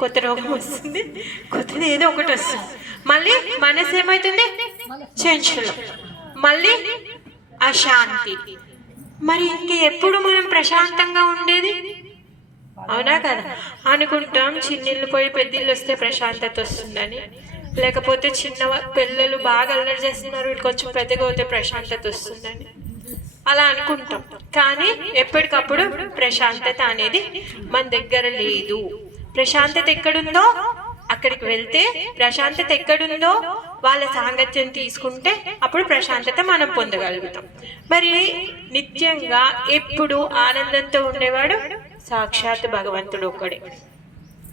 కొత్త రోగం వస్తుంది, కొత్తది ఏదో ఒకటి వస్తుంది. మళ్ళీ మనసు ఏమవుతుంది? చంచలం, మళ్ళీ అశాంతి. మరి ఇంక ఎప్పుడు మనం ప్రశాంతంగా ఉండేది? అవునా కదా? అనుకుంటాం చిన్నిళ్ళు పోయి పెద్దిళ్ళు వస్తే ప్రశాంతత వస్తుందని, లేకపోతే చిన్న పిల్లలు బాగా అల్లరి చేస్తున్నారు వీటికి కొంచెం పెద్దగా అవుతే ప్రశాంతత వస్తుందని అలా అనుకుంటాం. కానీ ఎప్పటికప్పుడు ప్రశాంతత అనేది మన దగ్గర లేదు. ప్రశాంతత ఎక్కడుందో అక్కడికి వెళ్తే, ప్రశాంతత ఎక్కడుందో వాళ్ళ సాంగత్యం తీసుకుంటే అప్పుడు ప్రశాంతత మనం పొందగలుగుతాం. మరి నిత్యంగా ఎప్పుడు ఆనందంతో ఉండేవాడు సాక్షాత్ భగవంతుడు ఒక్కడే.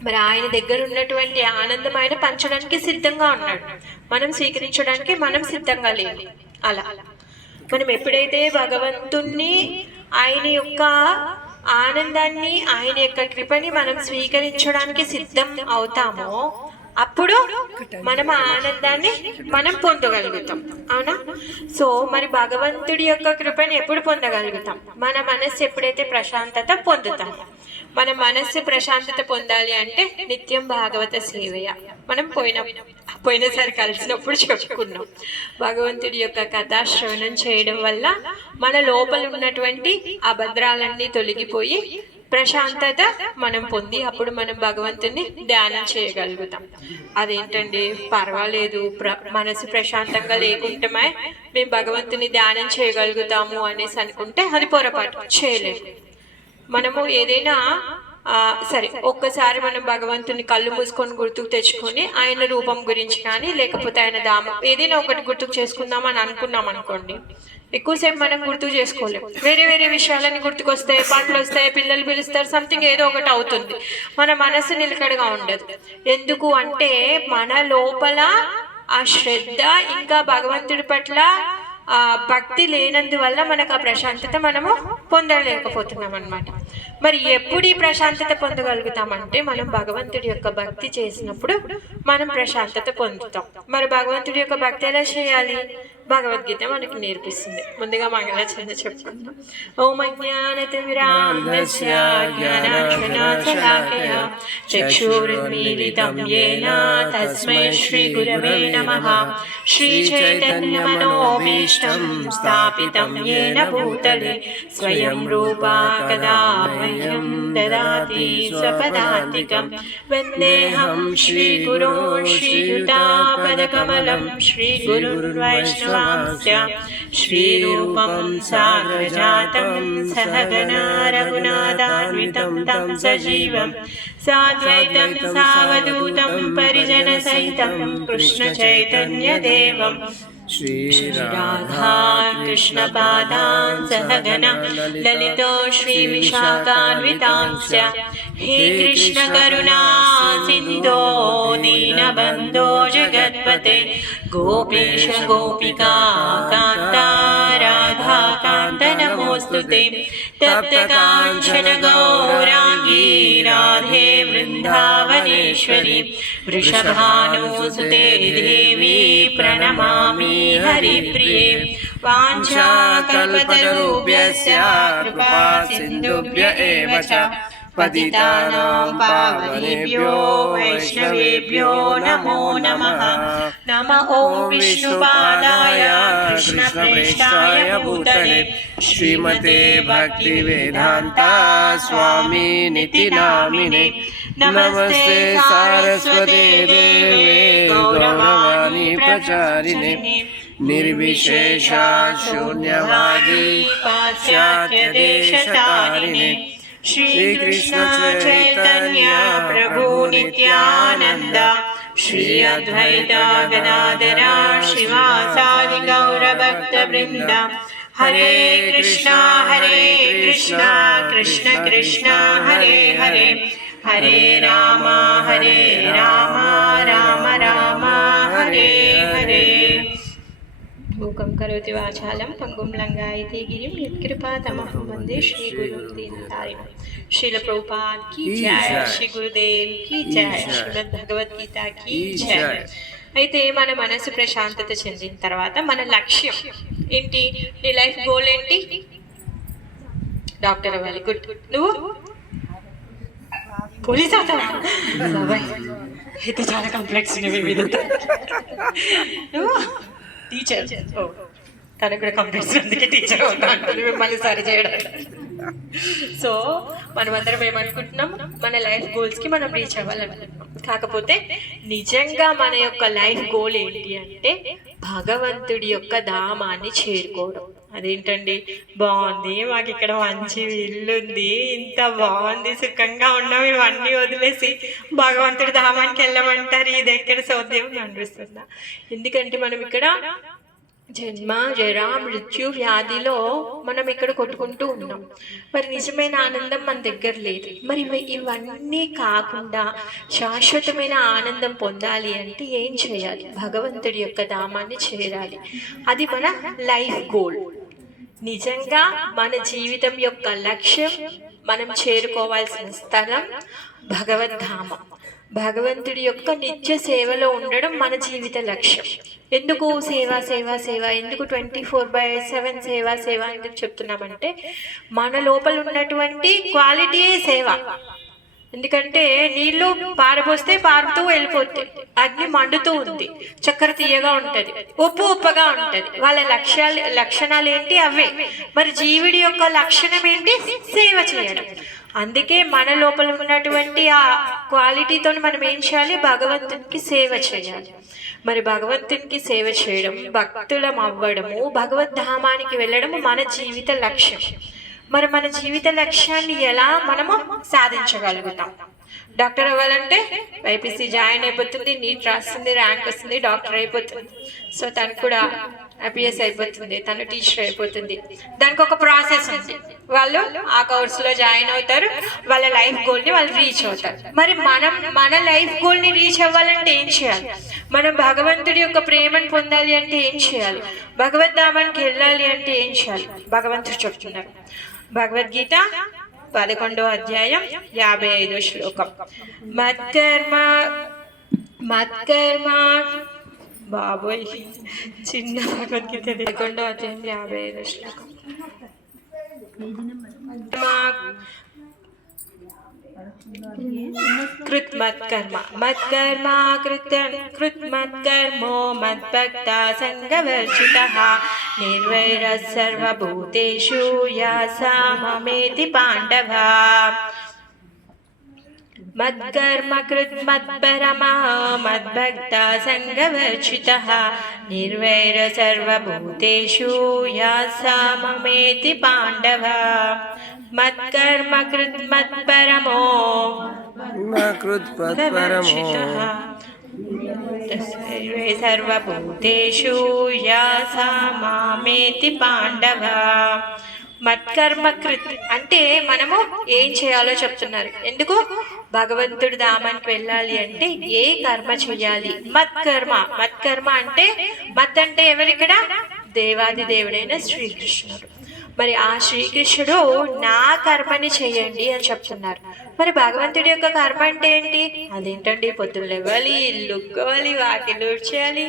మరి ఆయన దగ్గర ఉన్నటువంటి ఆనందం ఆయన పంచడానికి సిద్ధంగా ఉన్నాడు, మనం స్వీకరించడానికి మనం సిద్ధంగా లేము. అలా మనం ఎప్పుడైతే భగవంతుణ్ణి, ఆయన యొక్క ఆనందాన్ని, ఆయన యొక్క కృపని మనం స్వీకరించడానికి సిద్ధం అవుతామో అప్పుడు మనం ఆ ఆనందాన్ని మనం పొందగలుగుతాం. అవునా? సో మరి భగవంతుడి యొక్క కృపని ఎప్పుడు పొందగలుగుతాం? మన మనస్సు ఎప్పుడైతే ప్రశాంతత పొందుతాం. మన మనస్సు ప్రశాంతత పొందాలి అంటే నిత్యం భాగవత సేవయ. మనం పోయినసారి కలిసినప్పుడు చెప్పుకున్నాం, భగవంతుడి యొక్క కథా శ్రవణం చేయడం వల్ల మన లోపల ఉన్నటువంటి అభద్రాలన్నీ తొలగిపోయి ప్రశాంతత మనం పొంది అప్పుడు మనం భగవంతుని ధ్యానం చేయగలుగుతాం. అదేంటండి పర్వాలేదు, మనసు ప్రశాంతంగా లేకుంటే మేము భగవంతుని ధ్యానం చేయగలుగుతాము అనేసి అనుకుంటే అది పొరపాటు. చేయలేము. మనము ఏదైనా సరే ఒక్కసారి మనం భగవంతుని కళ్ళు మూసుకొని గుర్తుకు తెచ్చుకొని ఆయన రూపం గురించి కానీ లేకపోతే ఆయన ధామం ఏదైనా ఒకటి గుర్తుకు చేసుకుందాం అని అనుకున్నాం అనుకోండి, ఎక్కువసేపు మనం గుర్తుకు చేసుకోలేం. వేరే వేరే విషయాలని గుర్తుకొస్తాయి, పాటలు వస్తాయి, పిల్లలు పిలుస్తారు, సంథింగ్ ఏదో ఒకటి అవుతుంది. మన మనసు నిలకడగా ఉండదు. ఎందుకు అంటే మన లోపల ఆ శ్రద్ధ ఇంకా భగవంతుడి పట్ల భక్తి లేనందువల్ల మనకు ఆ ప్రశాంతత మనము పొందలేకపోతున్నాం అన్నమాట. మరి ఎప్పుడు ఈ ప్రశాంతత పొందగలుగుతామంటే మనం భగవంతుడి యొక్క భక్తి చేసినప్పుడు మనం ప్రశాంతత పొందుతాం. మరి భగవంతుడి యొక్క భక్తి ఎలా చేయాలి? భగవద్గీత మనకి నేర్పిస్తుంది. ముందుగా మంగళాచరణ చెప్పుకుందాం. ఓం అజ్ఞానతిమిరాంధస్య జ్ఞానాంజనశలాకయ చక్షురున్మీలితం యేన తస్మై శ్రీ గురవే నమః. శ్రీ చైతన్యమనోభీష్టం స్థాపితం యేన భూతలే స్వయం రూపా కదా మహ్యం దదాతి స్వపదాంతికం. వందేహం శ్రీ గురో శ్రీయుతాపదకమలం శ్రీ గురుర్వైష్ణవ శ్రీరూపం సాగ్రజాతం సహగణా రఘునాథాన్వితం తం సజీవం సాద్వైతం సావధూతం పరిజన సహితం కృష్ణ చైతన్య దేవం శ్రీ రాధా కృష్ణ పాదాన్ సహగణా లలితో శ్రీ విశాఖాన్వితాంశ్చ. హే కృష్ణ కరుణా సింధో దీనబంధో జగత్పతే గోపేశ గోపికా కాంత రాధా కాంత నమోస్తుతే. తప్త కాంచన గౌరాంగీ రాధే వృందావనేశ్వరి వృషభానుసుతే దేవి ప్రణమామి హరిప్రియే. వాంఛాకల్పతరుభ్యస్య కృపా సింధుభ్య ఏవ చ పతితానాం పావనేభ్యో వైష్ణవేభ్యో నమో నమః. నమః ఓం విష్ణుపాదాయ కృష్ణప్రేష్ఠాయ భూతలే శ్రీమతే భక్తివేదాంత స్వామినితి నామినే. నమస్తే సారస్వతే దేవే గౌరవాణి ప్రచారిణే నిర్విశేష శూన్యవాది పాశ్చాత్య దేశతారిణే. श्री कृष्ण चैतन्य प्रभु नित्यानंद श्री अद्वैत गदाधर शिवासादि गौर भक्त वृंद. हरे कृष्णा कृष्ण कृष्ण हरे हरे हरे राम राम राम हरे हरे. మూకం కరోతి వాచాలం పంగుం లంగాయతే గిరిం యత్కృపాతమహం వందే శ్రీ గురుం దీనతారిణం. శ్రీల ప్రభుపాద్ కీ జై, శ్రీ గురుదేవ్ కీ జై, శ్రీమద్ భగవద్గీత కీ జై. అయితే మన మనసు ప్రశాంతత చెందిన తర్వాత మన లక్ష్యం ఏంటి? నీ లైఫ్ గోల్ ఏంటి? డాక్టర్ అవ్వాలి. గుడ్. నువ్వు పోలీస్ అవుతావా? అయితే చాలా కంప్లైంట్స్ ఉన్నాయి మీద. టీచర్, తనకు కూడా కంప్లైంట్స్, అందుకే టీచర్ అవుతా అంటుంది మిమ్మల్ని సరి చేయడానికి. సో మనమందరం ఏమనుకుంటున్నాం, మన లైఫ్ గోల్స్కి మనం రీచ్ అవ్వాలనుకుంటున్నాం. కాకపోతే నిజంగా మన యొక్క లైఫ్ గోల్ ఏంటి అంటే భగవంతుడి యొక్క ధామాన్ని చేరుకోవడం. అదేంటండి, బాగుంది, మాకు ఇక్కడ మంచి ఇల్లు ఉంది, ఇంత బాగుంది, సుఖంగా ఉన్నాం, ఇవన్నీ వదిలేసి భగవంతుడి ధామానికి వెళ్ళమంటారు. ఇది ఎక్కడ సౌద్యం అనిపిస్తుందా? ఎందుకంటే మనం ఇక్కడ జన్మ జరా మృత్యు వ్యాధిలో మనం ఇక్కడ కొట్టుకుంటూ ఉన్నాం. మరి నిజమైన ఆనందం మన దగ్గర లేదు. మరి ఇవన్నీ కాకుండా శాశ్వతమైన ఆనందం పొందాలి అంటే ఏం చేయాలి? భగవంతుడి యొక్క ధామాన్ని చేరాలి. అది మన లైఫ్ గోల్. నిజంగా మన జీవితం యొక్క లక్ష్యం, మనం చేరుకోవాల్సిన స్థలం భగవద్ధామం. భగవంతుడి యొక్క నిత్య సేవలో ఉండడం మన జీవిత లక్ష్యం. ఎందుకు సేవ సేవ సేవ, ఎందుకు 24/7 సేవ సేవ ఎందుకు చెప్తున్నామంటే మన లోపల ఉన్నటువంటి క్వాలిటీయే సేవ. ఎందుకంటే నీళ్లు పారబోస్తే పారుతూ వెళ్ళిపోతాయి, అగ్ని మండుతూ ఉంది, చక్కెర తీయగా ఉంటుంది, ఉప్పు ఉప్పగా ఉంటుంది. వాళ్ళ లక్షణాలు ఏంటి? అవే. మరి జీవుడి యొక్క లక్షణం ఏంటి? సేవ చేయడం. అందుకే మన లోపల ఉన్నటువంటి ఆ క్వాలిటీతో మనం ఏం చేయాలి? భగవంతునికి సేవ చేయాలి. మరి భగవంతునికి సేవ చేయడం, భక్తులం అవ్వడము, భగవద్ధామానికి వెళ్ళడము మన జీవిత లక్ష్యం. మరి మన జీవిత లక్ష్యాన్ని ఎలా మనము సాధించగలుగుతాం? డాక్టర్ అవ్వాలంటే బైపీసీ జాయిన్ అయిపోతుంది, నీట్ రాస్తుంది, ర్యాంక్ వస్తుంది, డాక్టర్ అయిపోతుంది. సో తనకు కూడా ఐపీఎస్ అయిపోతుంది, తను టీచర్ అయిపోతుంది. దానికి ఒక ప్రాసెస్ ఉంది. వాళ్ళు ఆ కోర్సులో జాయిన్ అవుతారు, వాళ్ళ లైఫ్ గోల్ని వాళ్ళు రీచ్ అవుతారు. మరి మనం మన లైఫ్ గోల్ని రీచ్ అవ్వాలంటే ఏం చేయాలి? మనం భగవంతుడి యొక్క ప్రేమను పొందాలి అంటే ఏం చేయాలి? భగవద్ధామానికి వెళ్ళాలి అంటే ఏం చేయాలి? భగవంతుడు చెప్తున్నారు. భగవద్గీత 11వ అధ్యాయం 55వ శ్లోకం. మత్కర్మ బాబోయ్, చిన్న భగవద్గీత 11వ అధ్యాయం 55వ శ్లోకం. మత్కర్మ కృత్మత్కర్మో మద్భక్త సంగవర్జితః నిర్వైరః సర్వభూతేషు యాసా మమేతి పాండవ. మద్కర్మ కృత్మత్పరమా మద్భక్త సంగవర్జితః నిర్వైరః సర్వభూతేషు యాసా మమేతి పాండవ. మత్కర్మ కృత్మత్పరమో సర్వభూతేషు యాసా మామేతి పాండవ. మత్కర్మ కృత్ అంటే మనము ఏం చేయాలో చెప్తున్నారు. ఎందుకు? భగవంతుడి ధామానికి వెళ్ళాలి అంటే ఏ కర్మ చేయాలి? మత్కర్మ అంటే మత్ అంటే ఎవరిక్కడ? దేవాది దేవుడైన శ్రీకృష్ణుడు. మరి ఆ శ్రీకృష్ణుడు నా కర్మని చేయండి అని చెప్తున్నారు. మరి భగవంతుడి యొక్క కర్మ అంటే ఏంటి? అదేంటండి, పొద్దున్న లేవాలి, ఇల్లు ఉక్కోవాలి, వాకిలు ఊడ్చేయాలి,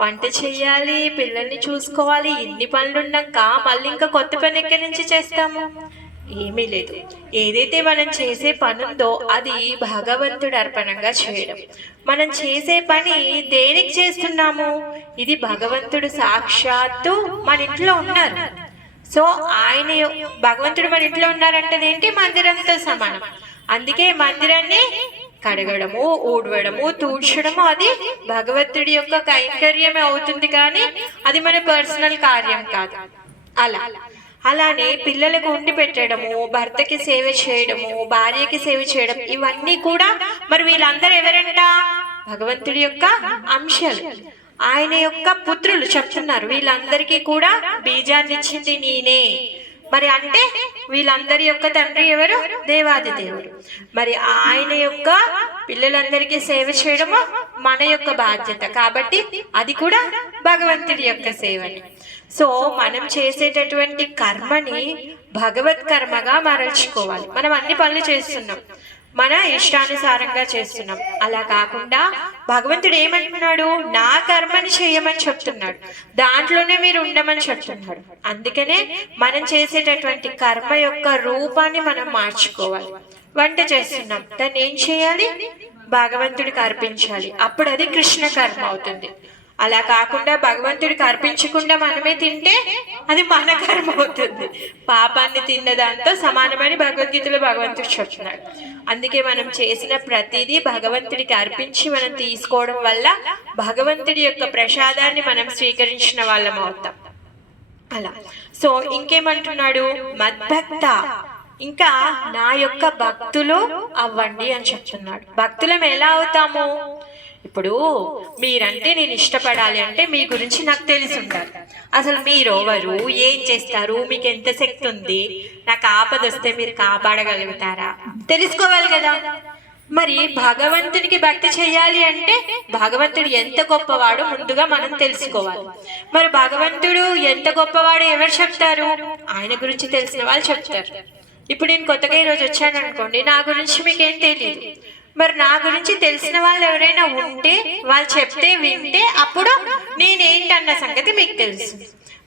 వంట చేయాలి, పిల్లల్ని చూసుకోవాలి. ఇన్ని పనులు ఉన్నాక మళ్ళీ ఇంకా కొత్త పని ఎక్కడి నుంచి చేస్తాము? ఏమీ లేదు. ఏదైతే మనం చేసే పని ఉందో అది భగవంతుడు అర్పణంగా చేయడం. మనం చేసే పని దేనికి చేస్తున్నాము? ఇది భగవంతుడు సాక్షాత్తు మన ఇంట్లో ఉన్నారు. సో ఆయన భగవంతుడు మన ఇంట్లో ఉన్నారంటే ఏంటి? మందిరంతో సమానం. అందుకే మందిరాన్ని కడగడము, ఊడవడము, తూడ్చడము అది భగవంతుడి యొక్క కైంకర్యమే అవుతుంది, కానీ అది మన పర్సనల్ కార్యం కాదు. అలానే పిల్లలకు ఉండి పెట్టడము, భర్తకి సేవ చేయడము, భార్యకి సేవ చేయడం, ఇవన్నీ కూడా మరి వీళ్ళందరూ ఎవరంట? భగవంతుడి యొక్క అంశాలు, ఆయన యొక్క పుత్రులు చెప్తున్నారు. వీళ్ళందరికీ కూడా బీజాన్ని ఇచ్చింది నేనే. మరి అంటే వీళ్ళందరి యొక్క తండ్రి ఎవరు? దేవాది దేవుడు. మరి ఆయన యొక్క పిల్లలందరికీ సేవ చేయడము మన యొక్క బాధ్యత. కాబట్టి అది కూడా భగవంతుడి యొక్క సేవని. సో మనం చేసేటటువంటి కర్మని భగవత్ కర్మగా మరల్చుకోవాలి. మనం అన్ని పనులు చేస్తున్నాం, మన ఇష్టానుసారంగా చేస్తున్నాం. అలా కాకుండా భగవంతుడు ఏమంటున్నాడు? నా కర్మని చేయమని చెప్తున్నాడు, దాంట్లోనే మీరు ఉండమని చెప్తున్నాడు. అందుకనే మనం చేసేటటువంటి కర్మ యొక్క రూపాన్ని మనం మార్చుకోవాలి. వంట చేస్తున్నాం, దాన్ని ఏం చేయాలి? భగవంతుడికి అర్పించాలి. అప్పుడు అది కృష్ణ కర్మ అవుతుంది. అలా కాకుండా భగవంతుడికి అర్పించకుండా మనమే తింటే అది మన కర్మ అవుతుంది. పాపాన్ని తిన్న దాంతో సమానమని భగవద్గీతలో భగవంతుడు చెప్తున్నాడు. అందుకే మనం చేసిన ప్రతిదీ భగవంతుడికి అర్పించి మనం తీసుకోవడం వల్ల భగవంతుడి యొక్క ప్రసాదాన్ని మనం స్వీకరించిన వాళ్ళం అవుతాం. అలా సో ఇంకేమంటున్నాడు? మద్భక్త, ఇంకా నా యొక్క భక్తులు అవ్వండి అని చెప్తున్నాడు. భక్తులం ఎలా అవుతాము? ఇప్పుడు మీరంటే నేను ఇష్టపడాలి అంటే మీ గురించి నాకు తెలిసి ఉండాలి. అసలు మీరెవరు, ఏం చేస్తారు, మీకు ఎంత శక్తి ఉంది, నాకు ఆపద వస్తే మీరు కాపాడగలుగుతారా, తెలుసుకోవాలి కదా. మరి భగవంతునికి భక్తి చేయాలి అంటే భగవంతుడు ఎంత గొప్పవాడో ముందుగా మనం తెలుసుకోవాలి. మరి భగవంతుడు ఎంత గొప్పవాడో ఎవరు చెప్తారు? ఆయన గురించి తెలిసిన వాళ్ళు చెప్తారు. ఇప్పుడు నేను కొత్తగా ఈరోజు వచ్చాను అనుకోండి, నా గురించి మీకేం తెలియదు. మరి నా గురించి తెలిసిన వాళ్ళు ఎవరైనా ఉంటే వాళ్ళు చెప్తే వింటే అప్పుడు నేనేంటన్న సంగతి మీకు తెలుసు.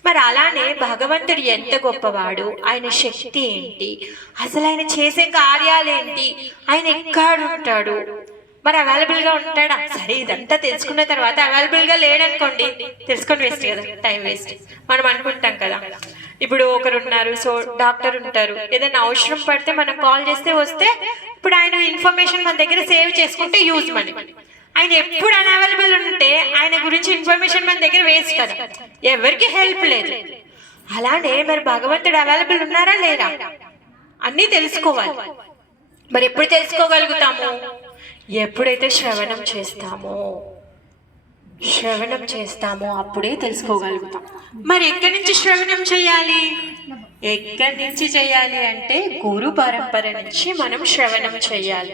మరి అలానే భగవంతుడు ఎంత గొప్పవాడు, ఆయన శక్తి ఏంటి, అసలు ఆయన చేసే కార్యాలేంటి, ఆయన ఎక్కడ ఉంటాడు, మరి అవైలబుల్గా ఉంటాడా? సరే ఇదంతా తెలుసుకున్న తర్వాత అవైలబుల్గా లేడనుకోండి, తెలుసుకొని వేస్ట్ కదా, టైం వేస్ట్. మనం అనుకుంటాం కదా, ఇప్పుడు ఒకరు ఉన్నారు, సో డాక్టర్ ఉంటారు, ఏదైనా అవసరం పడితే మనం కాల్ చేస్తే వస్తే ఇప్పుడు ఆయన ఇన్ఫర్మేషన్ మన దగ్గర సేవ్ చేసుకుంటే యూజ్ మనీ. ఆయన ఎప్పుడు అన్అవైలబుల్ ఉంటే ఆయన గురించి ఇన్ఫర్మేషన్ మన దగ్గర వేస్ట్ కదా, ఎవరికి హెల్ప్ లేదు. అలానే మరి భగవంతుడు అవైలబుల్ ఉన్నారా లేరా అన్నీ తెలుసుకోవాలి. మరి ఎప్పుడు తెలుసుకోగలుగుతాము? ఎప్పుడైతే శ్రవణం చేస్తామో అప్పుడే తెలుసుకోగలుగుతాం. మరి ఎక్కడి నుంచి శ్రవణం చేయాలి? ఎక్కడి నుంచి చేయాలి అంటే గురు పరంపర నుంచి మనం శ్రవణం చేయాలి.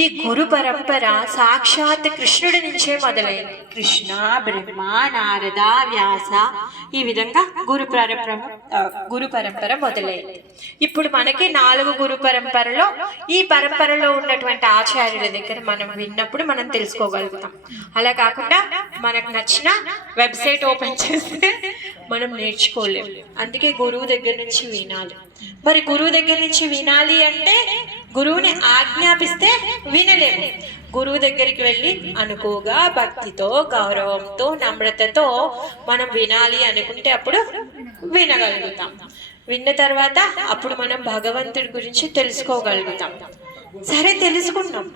ఈ గురు పరంపర సాక్షాత్ కృష్ణుడి నుంచే మొదలైంది. కృష్ణ, బ్రహ్మ, నారద, వ్యాస, ఈ విధంగా గురు పరంపర మొదలైంది. ఇప్పుడు మనకి 4 గురు పరంపరలో ఈ పరంపరలో ఉన్నటువంటి ఆచార్యుల దగ్గర మనం విన్నప్పుడు మనం తెలుసుకోగలుగుతాం. అలా కాకుండా మనకు నచ్చిన వెబ్సైట్ ఓపెన్ చేస్తే మనం నేర్చుకోలేము. అందుకే గురువు దగ్గర నుంచి వినాలి. మరి గురువు దగ్గర నుంచి వినాలి అంటే గురువుని ఆజ్ఞాపిస్తే వినలేము. గురువు దగ్గరికి వెళ్ళి అనుకోగా భక్తితో, గౌరవంతో, నమ్రతతో మనం వినాలి అనుకుంటే అప్పుడు వినగలుగుతాం. విన్న తర్వాత అప్పుడు మనం భగవంతుడి గురించి తెలుసుకోగలుగుతాం. సరే తెలుసుకున్నాం,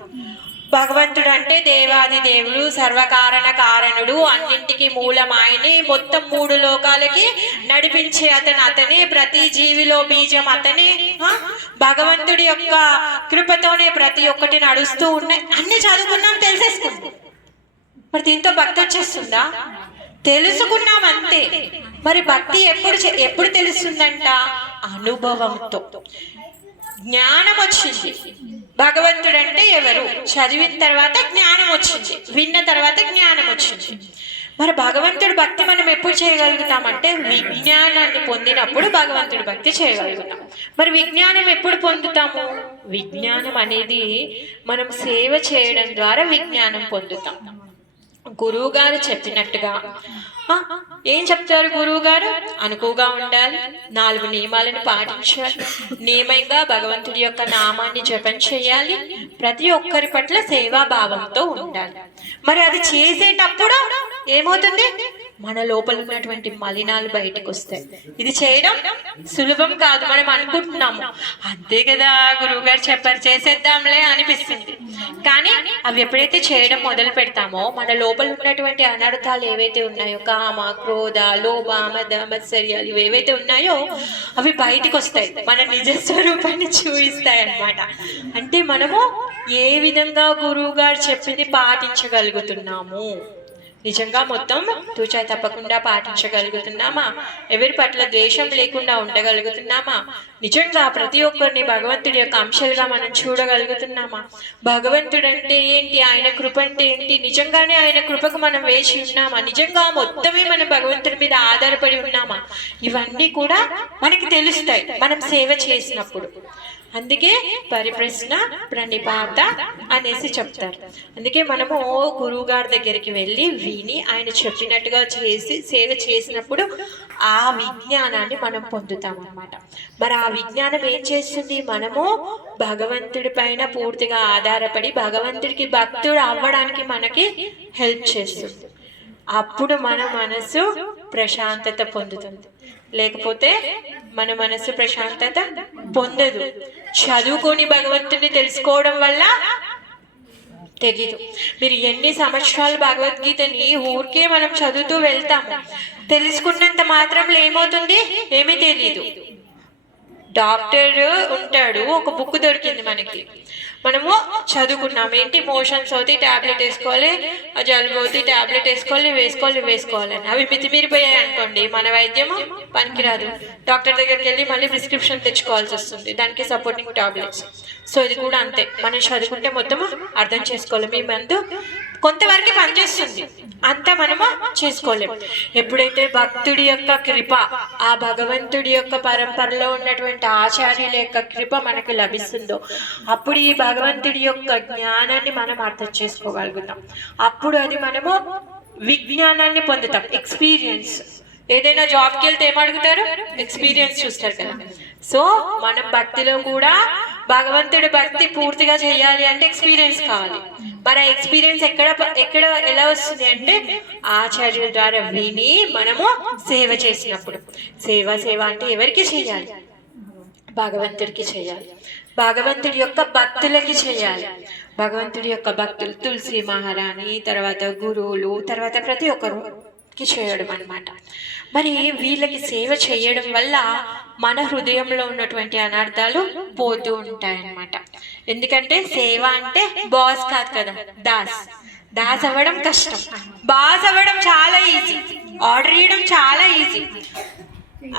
భగవంతుడు అంటే దేవాది దేవుడు, సర్వకారణ కారణుడు, అన్నింటికి మూలం ఆయనే, మొత్తం 3 లోకాలకి నడిపించే అతనే, ప్రతి జీవిలో బీజం అతనే, భగవంతుడి యొక్క కృపతోనే ప్రతి ఒక్కటి నడుస్తూ ఉన్నాయి. అన్ని చదువుకున్నాం, తెలిసేసుకున్నాం. మరి దీంతో భక్తి వచ్చేస్తుందా? తెలుసుకున్నాం అంతే. మరి భక్తి ఎప్పుడు తెలుస్తుందంట? అనుభవంతో. జ్ఞానం వచ్చింది. భగవంతుడు అంటే ఎవరు చదివిన తర్వాత జ్ఞానం వచ్చింది, విన్న తర్వాత జ్ఞానం వచ్చింది. మరి భగవంతుడి భక్తి మనం ఎప్పుడు చేయగలుగుతామంటే విజ్ఞానాన్ని పొందినప్పుడు భగవంతుడి భక్తి చేయగలుగుతాం. మరి విజ్ఞానం ఎప్పుడు పొందుతాము? విజ్ఞానం అనేది మనం సేవ చేయడం ద్వారా విజ్ఞానం పొందుతాం. గురువు గారు చెప్పినట్టుగా ఏం చెప్తారు? గురువు గారు అనుకువగా ఉండాలి, 4 నియమాలను పాటించాలి, నియమంగా భగవంతుడి యొక్క నామాన్ని జపం చేయాలి, ప్రతి ఒక్కరి పట్ల సేవాభావంతో ఉండాలి. మరి అది చేసేటప్పుడు ఏమవుతుంది? మన లోపల ఉన్నటువంటి మలినాలు బయటకు వస్తాయి. ఇది చేయడం సులభం కాదు. మనం అనుకుంటున్నాము అంతే కదా, గురువు గారు చెప్పారు చేసేద్దాంలే అనిపిస్తుంది. కానీ అవి ఎప్పుడైతే చేయడం మొదలు పెడతామో మన లోపల ఉన్నటువంటి అనర్థాలు ఏవైతే ఉన్నాయో, కామ, క్రోధ, లోభ, మద, మత్సర్యాలు ఏవైతే ఉన్నాయో అవి బయటకు వస్తాయి, మన నిజ స్వరూపాన్ని చూపిస్తాయి అన్నమాట. అంటే మనము ఏ విధంగా గురువు గారు చెప్పింది పాటించగలుగుతున్నాము, నిజంగా మొత్తం తూచా తప్పకుండా పాటించగలుగుతున్నామా, ఎవరి పట్ల ద్వేషం లేకుండా ఉండగలుగుతున్నామా, నిజంగా ప్రతి ఒక్కరిని భగవంతుడి యొక్క అంశాలుగా మనం చూడగలుగుతున్నామా, భగవంతుడు అంటే ఏంటి, ఆయన కృప అంటే ఏంటి, నిజంగానే ఆయన కృపకు మనం వేచి ఉన్నామా, నిజంగా మొత్తమే మనం భగవంతుడి మీద ఆధారపడి ఉన్నామా, ఇవన్నీ కూడా మనకి తెలుస్తాయి మనం సేవ చేసినప్పుడు. అందుకే పరిప్రశ్న ప్రణిపాత అనేసి చెప్తారు. అందుకే మనము గురువు గారి దగ్గరికి వెళ్ళి విని ఆయన చెప్పినట్టుగా చేసి సేవ చేసినప్పుడు ఆ విజ్ఞానాన్ని మనం పొందుతాం అన్నమాట. మరి ఆ విజ్ఞానం ఏం చేస్తుంది? మనము భగవంతుడి పైన పూర్తిగా ఆధారపడి భగవంతుడికి భక్తుడు అవ్వడానికి మనకి హెల్ప్ చేస్తుంది. అప్పుడు మన మనసు ప్రశాంతత పొందుతుంది. లేకపోతే మన మనసు ప్రశాంతత పొందదు. చదువుకొని భగవంతుని తెలుసుకోవడం వల్ల తెలీదు. మీరు ఎన్ని సంవత్సరాలు భగవద్గీతని ఊరికే మనం చదువుతూ వెళ్తాము, తెలుసుకున్నంత మాత్రంలో ఏమవుతుంది? ఏమీ తెలీదు. డాక్టర్ ఉంటాడు, ఒక బుక్ దొరికింది మనకి, మనము చదువుకున్నాం, ఏంటి మోషన్స్ అవుతాయి ట్యాబ్లెట్ వేసుకోవాలి, జలుబు అవుతాయి ట్యాబ్లెట్ వేసుకోవాలని అవి మితిమీరిపోయాయి అనుకోండి, మన వైద్యము పనికిరాదు. డాక్టర్ దగ్గరికి వెళ్ళి మళ్ళీ ప్రిస్క్రిప్షన్ తెచ్చుకోవాల్సి వస్తుంది, దానికి సపోర్టింగ్ టాబ్లెట్స్. సో ఇది కూడా అంతే, మనం చదువుకుంటే మొత్తము అర్థం చేసుకోవాలి. మీ మందు కొంతవరకు పనిచేస్తుంది, అంతా మనము చేసుకోలేము. ఎప్పుడైతే భక్తుడి యొక్క కృప, ఆ భగవంతుడి యొక్క పరంపరలో ఉన్నటువంటి ఆచార్యుల యొక్క కృప మనకు లభిస్తుందో అప్పుడు ఈ భగవంతుడి యొక్క జ్ఞానాన్ని మనం అర్థం చేసుకోగలుగుతాం. అప్పుడు అది మనము విజ్ఞానాన్ని పొందుతాం, ఎక్స్పీరియన్స్. ఏదైనా జాబ్కి వెళ్తే ఏమడుగుతారు? ఎక్స్పీరియన్స్ చూస్తారు కదా. సో మనం భక్తిలో కూడా భగవంతుడి భక్తి పూర్తిగా చేయాలి అంటే ఎక్స్పీరియన్స్ కావాలి. మరి ఆ ఎక్స్పీరియన్స్ ఎక్కడ ఎలా వస్తుంది అంటే ఆచార్యుల ద్వారా విని మనము సేవ చేసినప్పుడు. సేవ అంటే ఎవరికి చేయాలి? భగవంతుడికి చేయాలి, భగవంతుడి యొక్క భక్తులకి చేయాలి. భగవంతుడి యొక్క భక్తులు తులసి మహారాణి, తర్వాత గురువులు, తర్వాత ప్రతి ఒక్కరికి చేయడం అన్నమాట. మరి వీళ్ళకి సేవ చేయడం వల్ల మన హృదయంలో ఉన్నటువంటి అనర్థాలు పోతూ ఉంటాయన్నమాట. ఎందుకంటే సేవ అంటే బాస్ కాదు కదా, దాస్ అవ్వడం కష్టం, బాస్ అవ్వడం చాలా ఈజీ, ఆర్డర్ ఇవ్వడం చాలా ఈజీ,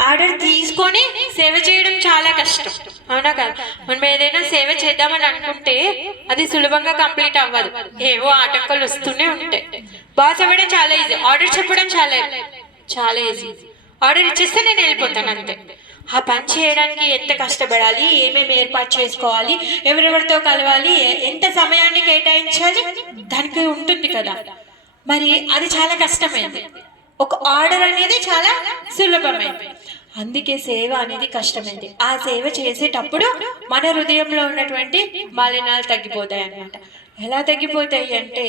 ఆర్డర్ తీసుకొని సేవ చేయడం చాలా కష్టం, అవునా కదా? మనం ఏదైనా సేవ చేద్దామని అనుకుంటే అది సులభంగా కంప్లీట్ అవ్వదు, ఏవో ఆటంకాలు వస్తూనే ఉంటాయి. బాస్ అవ్వడం చాలా ఈజీ, ఆర్డర్ చెప్పడం చాలా ఈజీ. ఆర్డర్ ఇచ్చేస్తే నేను వెళ్ళిపోతాను అంతే. ఆ పని చేయడానికి ఎంత కష్టపడాలి, ఏమేమి ఏర్పాటు చేసుకోవాలి, ఎవరెవరితో కలవాలి, ఎంత సమయాన్ని కేటాయించాలి, దానికి ఉంటుంది కదా. మరి అది చాలా కష్టమైంది, ఒక ఆర్డర్ అనేది చాలా సులభమైంది. అందుకే సేవ అనేది కష్టమైంది. ఆ సేవ చేసేటప్పుడు మన హృదయంలో ఉన్నటువంటి మాలిన్యాలు తగ్గిపోతాయి అన్నమాట. ఎలా తగ్గిపోతాయి అంటే,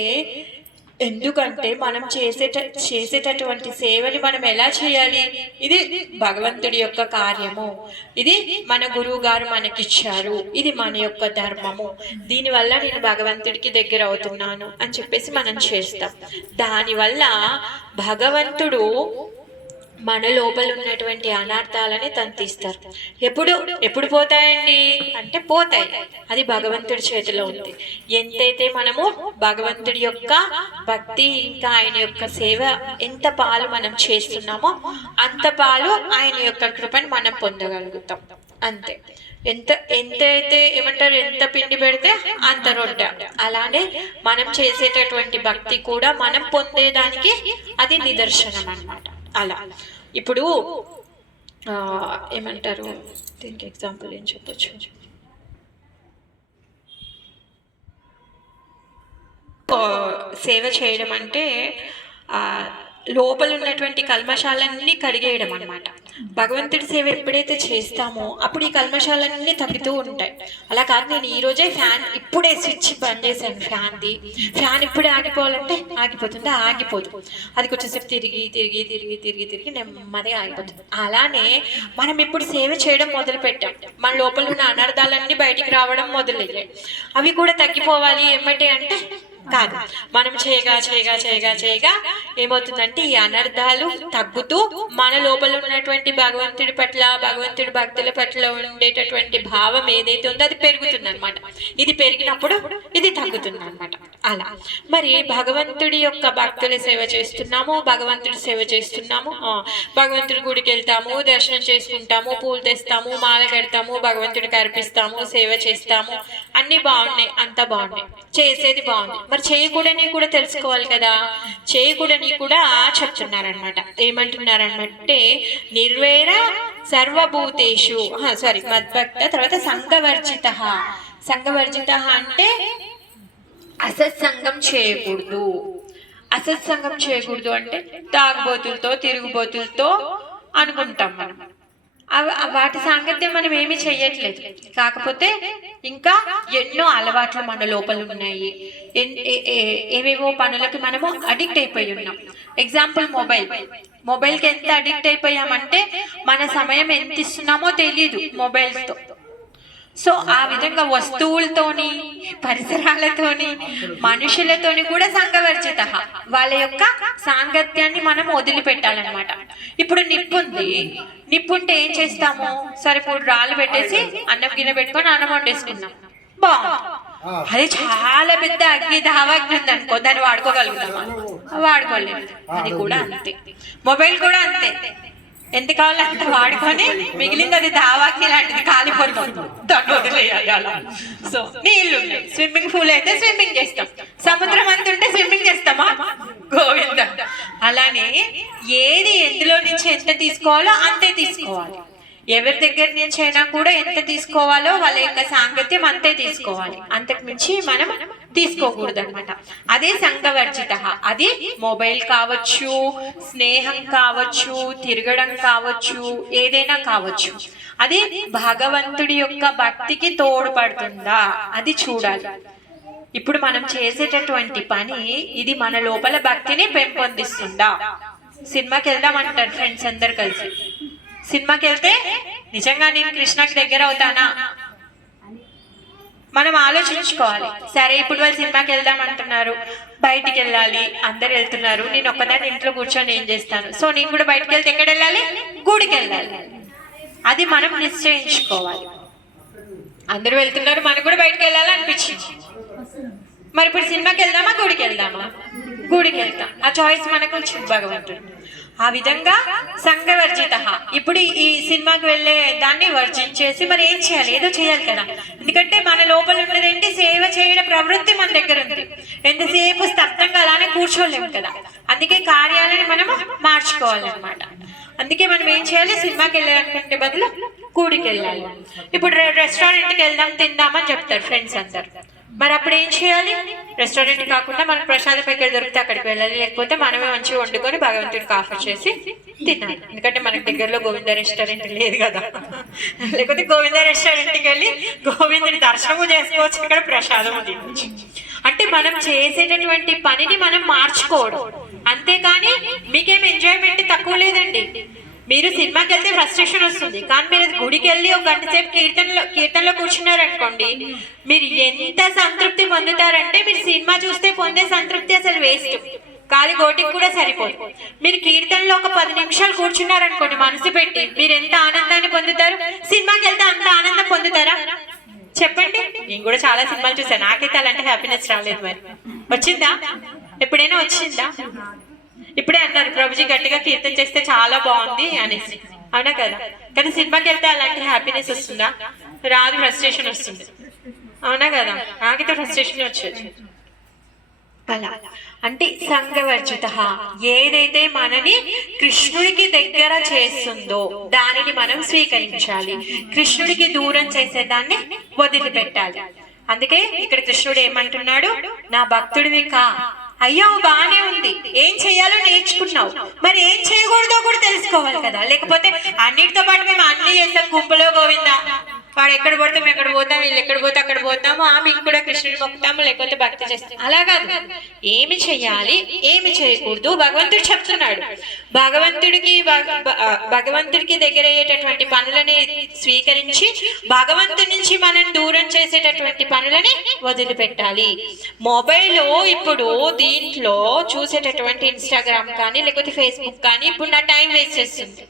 ఎందుకంటే మనం చేసేటటువంటి సేవని మనం ఎలా చేయాలి? ఇది భగవంతుడి యొక్క కార్యము, ఇది మన గురువు గారు మనకిచ్చారు, ఇది మన యొక్క ధర్మము, దీనివల్ల నేను భగవంతుడికి దగ్గర అవుతున్నాను అని చెప్పేసి మనం చేస్తాం. దానివల్ల భగవంతుడు మన లోపల ఉన్నటువంటి అనార్థాలని తంతిస్తారు. ఎప్పుడు పోతాయండి అంటే పోతాయి, అది భగవంతుడి చేతిలో ఉంది. ఎంతైతే మనము భగవంతుడి యొక్క భక్తి ఇంకా ఆయన యొక్క సేవ ఎంత పాలు మనం చేస్తున్నామో అంత పాలు ఆయన యొక్క కృపని మనం పొందగలుగుతాం, అంతే. ఎంతైతే ఏమంటారు, ఎంత పిండి పెడితే అంత రొట్టె. అలానే మనం చేసేటటువంటి భక్తి కూడా మనం పొందేదానికి అది నిదర్శనం అన్నమాట. అలా ఇప్పుడు ఏమంటారు, దీనికి ఎగ్జాంపుల్ ఏం చెప్పొచ్చు? సేవ చేయడం అంటే లోపల ఉన్నటువంటి కల్మషాలన్నీ కడిగేయడం అన్నమాట. భగవంతుడి సేవ ఎప్పుడైతే చేస్తామో అప్పుడు ఈ కల్మషాలన్నీ తగ్గుతూ ఉంటాయి. అలా కాదు, నేను ఈరోజే ఫ్యాన్ ఇప్పుడే స్విచ్ బంద్ చేశాను, ఫ్యాన్ ఇప్పుడే ఆగిపోవాలంటే ఆగిపోదు, అది కొంచెంసేపు తిరిగి నెమ్మదిగా ఆగిపోతుంది. అలానే మనం ఇప్పుడు సేవ చేయడం మొదలు పెట్టాం, మన లోపల ఉన్న అనర్థాలన్నీ బయటికి రావడం మొదలయ్యాయి. అవి కూడా తగ్గిపోవాలి ఏమిటి అంటే కాదు, మనం చేయగా ఏమవుతుందంటే ఈ అనర్థాలు తగ్గుతూ మన లోపల ఉన్నటువంటి భగవంతుడి పట్ల, భగవంతుడి భక్తుల పట్ల ఉండేటటువంటి భావం ఏదైతే ఉందో అది పెరుగుతుంది అనమాట. ఇది పెరిగినప్పుడు ఇది తగ్గుతుంది అనమాట. అలా మరి భగవంతుడి యొక్క భక్తుల సేవ చేస్తున్నాము, భగవంతుడి గుడికి వెళ్తాము, దర్శనం చేసుకుంటాము, పూలు తెస్తాము, మాల కడతాము, భగవంతుడికి అర్పిస్తాము, సేవ చేస్తాము, అన్ని బాగున్నాయి, అంతా బాగున్నాయి, చేసేది బాగుంది. మరి చేయకూడని కూడా తెలుసుకోవాలి కదా. చేయకూడని కూడా చెప్తున్నారనమాట. ఏమంటున్నారనమాట, నిర్వేర సర్వభూతేషు మద్భక్త. తర్వాత సంఘవర్జిత. సంఘవర్జిత అంటే అసత్సంగం చేయకూడదు. అసత్సంగం చేయకూడదు అంటే తాగుబోతులతో తిరుగుబోతులతో అనుకుంటాం మనం. వాటి సాంగత్యం మనం ఏమీ చెయ్యట్లేదు. కాకపోతే ఇంకా ఎన్నో అలవాట్లు మన లోపల ఉన్నాయి. ఏవేవో పనులకి మనము అడిక్ట్ అయిపోయి ఉన్నాం. ఎగ్జాంపుల్ మొబైల్కి ఎంత అడిక్ట్ అయిపోయామంటే మన సమయం ఎంత ఇస్తున్నామో తెలియదు మొబైల్స్తో. సో ఆ విధంగా వస్తువులతోని, పరిసరాలతోని, మనుషులతోని కూడా సంఘవర్జిత. వాళ్ళ యొక్క సాంగత్యాన్ని మనం వదిలిపెట్టాలన్నమాట. ఇప్పుడు నిప్పు ఉంటే ఏం చేస్తాము? సరే ఇప్పుడు రాళ్ళు పెట్టేసి అన్నం గిన్నె పెట్టుకొని అన్నం వండేసుకున్నాం, బాగుంది. అది చాలా పెద్ద అగ్ని, దావాగ్ని ఉంది అనుకో, దాన్ని వాడుకోగలుగుతామా? వాడుకోలేము. అది కూడా అంతే, మొబైల్ కూడా అంతే. ఎంత కావాలో అంత వాడుకొని మిగిలింది అది దావాగ్ని లాంటిది, కాలిపోతుంది, దాన్ని వదిలేయాలి అలా. సో నీళ్ళు ఉన్నాయి, స్విమ్మింగ్ పూల్ అయితే స్విమ్మింగ్ చేస్తాం, సముద్రం అంత ఉంటే స్విమ్మింగ్ చేస్తామా? గోవింద. అలానే ఏది ఎందులో నుంచి ఎంత తీసుకోవాలో అంతే తీసుకోవాలి. ఎవరి దగ్గర నుంచి అయినా కూడా ఎంత తీసుకోవాలో వాళ్ళ యొక్క సాంగత్యం అంతే తీసుకోవాలి, అంతకు మించి మనం తీసుకోకూడదు అనమాట. అదే సంఘవర్జిత. అది మొబైల్ కావచ్చు, స్నేహం కావచ్చు, తిరగడం కావచ్చు, ఏదైనా కావచ్చు. అది భగవంతుడి యొక్క భక్తికి తోడ్పడుతుందా అది చూడాలి. ఇప్పుడు మనం చేసేటటువంటి పని ఇది మన లోపల భక్తిని పెంపొందిస్తుందా? సినిమాకి వెళ్దామంటారు ఫ్రెండ్స్ అందరు కలిసి. సినిమాకి వెళ్తే నిజంగా నేను కృష్ణకి దగ్గర అవుతానా మనం ఆలోచించుకోవాలి. సరే ఇప్పుడు వాళ్ళు సినిమాకి వెళ్దాం అంటున్నారు, బయటికి వెళ్ళాలి, అందరు వెళ్తున్నారు, నేను ఒక్కదాన్ని ఇంట్లో కూర్చొని ఏం చేస్తాను? సో నేను కూడా బయటికి వెళ్తే ఎక్కడ వెళ్ళాలి? గుడికి వెళ్ళాలి. అది మనం నిశ్చయించుకోవాలి. అందరూ వెళ్తున్నారు, మనకు కూడా బయటికి వెళ్ళాలి అనిపించింది. మరి ఇప్పుడు సినిమాకి వెళ్దామా, గుడికి వెళ్దామా? గుడికి వెళ్తాం. ఆ చాయిస్ మనకు వచ్చింది భగవంతుడు. ఆ విధంగా సంఘవర్జిత. ఇప్పుడు ఈ సినిమాకి వెళ్ళే దాన్ని వర్జించేసి మరి ఏం చేయాలి? ఏదో చేయాలి కదా. ఎందుకంటే మన లోపల ఉన్నది ఏంటి? సేవ చేయడం ప్రవృత్తి మన దగ్గర ఉంది. ఎంతసేపు స్తబ్దంగా అలానే కూర్చోలేము కదా. అందుకే కార్యాలను మనం మార్చుకోవాలన్నమాట. అందుకే మనం ఏం చేయాలి? సినిమాకి వెళ్ళాలంటే బదులు గుడికి వెళ్ళాలి. ఇప్పుడు రెస్టారెంట్కి వెళ్దాం, తిందామని చెప్తారు ఫ్రెండ్స్ అందరు. మరి అప్పుడు ఏం చేయాలి? రెస్టారెంట్ కాకుండా మనకు ప్రసాదం ఎక్కడ దొరికితే అక్కడికి వెళ్ళాలి. లేకపోతే మనమే మంచిగా వండుకొని భగవంతుడికి ఆఫర్ చేసి తినాలి. ఎందుకంటే మనకి దగ్గరలో గోవింద రెస్టారెంట్ లేదు కదా. లేకపోతే గోవింద రెస్టారెంట్కి వెళ్ళి గోవిందుడి దర్శనము చేసుకోవచ్చు, ఇక్కడ ప్రసాదము తినవచ్చు. అంటే మనం చేసేటటువంటి పనిని మనం మార్చుకోవడం. అంతేకాని మీకేం ఎంజాయ్మెంట్ తక్కువ లేదండి. మీరు సినిమాకి వెళ్తే ఫ్రస్ట్రేషన్ వస్తుంది, కానీ మీరు గుడికి వెళ్ళి ఒక గంట సేపు కీర్తనలో కూర్చున్నారనుకోండి, మీరు ఎంత సంతృప్తి పొందుతారంటే మీరు సినిమా చూస్తే పొందే సంతృప్తి అసలు వేస్ట్, కాలి గోటికి కూడా సరిపోదు. మీరు కీర్తనలో ఒక 10 నిమిషాలు కూర్చున్నారనుకోండి మనసు పెట్టి, మీరు ఎంత ఆనందాన్ని పొందుతారు? సినిమాకి వెళ్తే అంత ఆనందం పొందుతారా చెప్పండి? నేను కూడా చాలా సినిమాలు చూసాను, నాకైతే అలాంటి హ్యాపీనెస్ రాలేదు. మరి వచ్చిందా? ఎప్పుడైనా వచ్చిందా? ఇప్పుడే అన్నారు ప్రభుజీ గట్టిగా కీర్తన చేస్తే చాలా బాగుంది అనేసి, అవునా కదా? కానీ సినిమాకి వెళ్తే అలాంటి హ్యాపీనెస్ వస్తుందా? రాదు, ఫ్రస్ట్రేషన్ వస్తుంది, అవునా కదా? నాకైతే ఫ్రస్ట్రేషన్ వచ్చేది. అలా అంటే సంఘవర్జిత. ఏదైతే మనని కృష్ణుడికి దగ్గర చేస్తుందో దానిని మనం స్వీకరించాలి, కృష్ణుడికి దూరం చేసేదాన్ని వదిలిపెట్టాలి. అందుకే ఇక్కడ కృష్ణుడు ఏమంటున్నాడు? నా భక్తుడివి కా. అయ్యో బానే ఉంది, ఏం చెయ్యాలో నేర్చుకున్నావు, మరి ఏం చేయకూడదో కూడా తెలుసుకోవాలి కదా. లేకపోతే అన్నిటితో పాటు మేము అన్ని చేస్తాం, గుంపులో గోవిందా, వాడు ఎక్కడ పోతే మేము ఎక్కడ పోతాం, వీళ్ళు ఎక్కడ పోతే అక్కడ పోతాము, మీకు కూడా కృష్ణుడు మొక్కుతాము, లేకపోతే భక్తి చేస్తాం. అలా కాదు, ఏమి చెయ్యాలి ఏమి చేయకూడదు భగవంతుడు చెప్తున్నాడు. భగవంతుడికి దగ్గర అయ్యేటటువంటి పనులని స్వీకరించి భగవంతుడి నుంచి మనం దూరం చేసేటటువంటి పనులని వదిలిపెట్టాలి. మొబైల్లో ఇప్పుడు దీంట్లో చూసేటటువంటి ఇన్స్టాగ్రామ్ కానీ లేకపోతే ఫేస్బుక్ కానీ ఇప్పుడు నా టైం వేస్ట్ చేస్తుంది.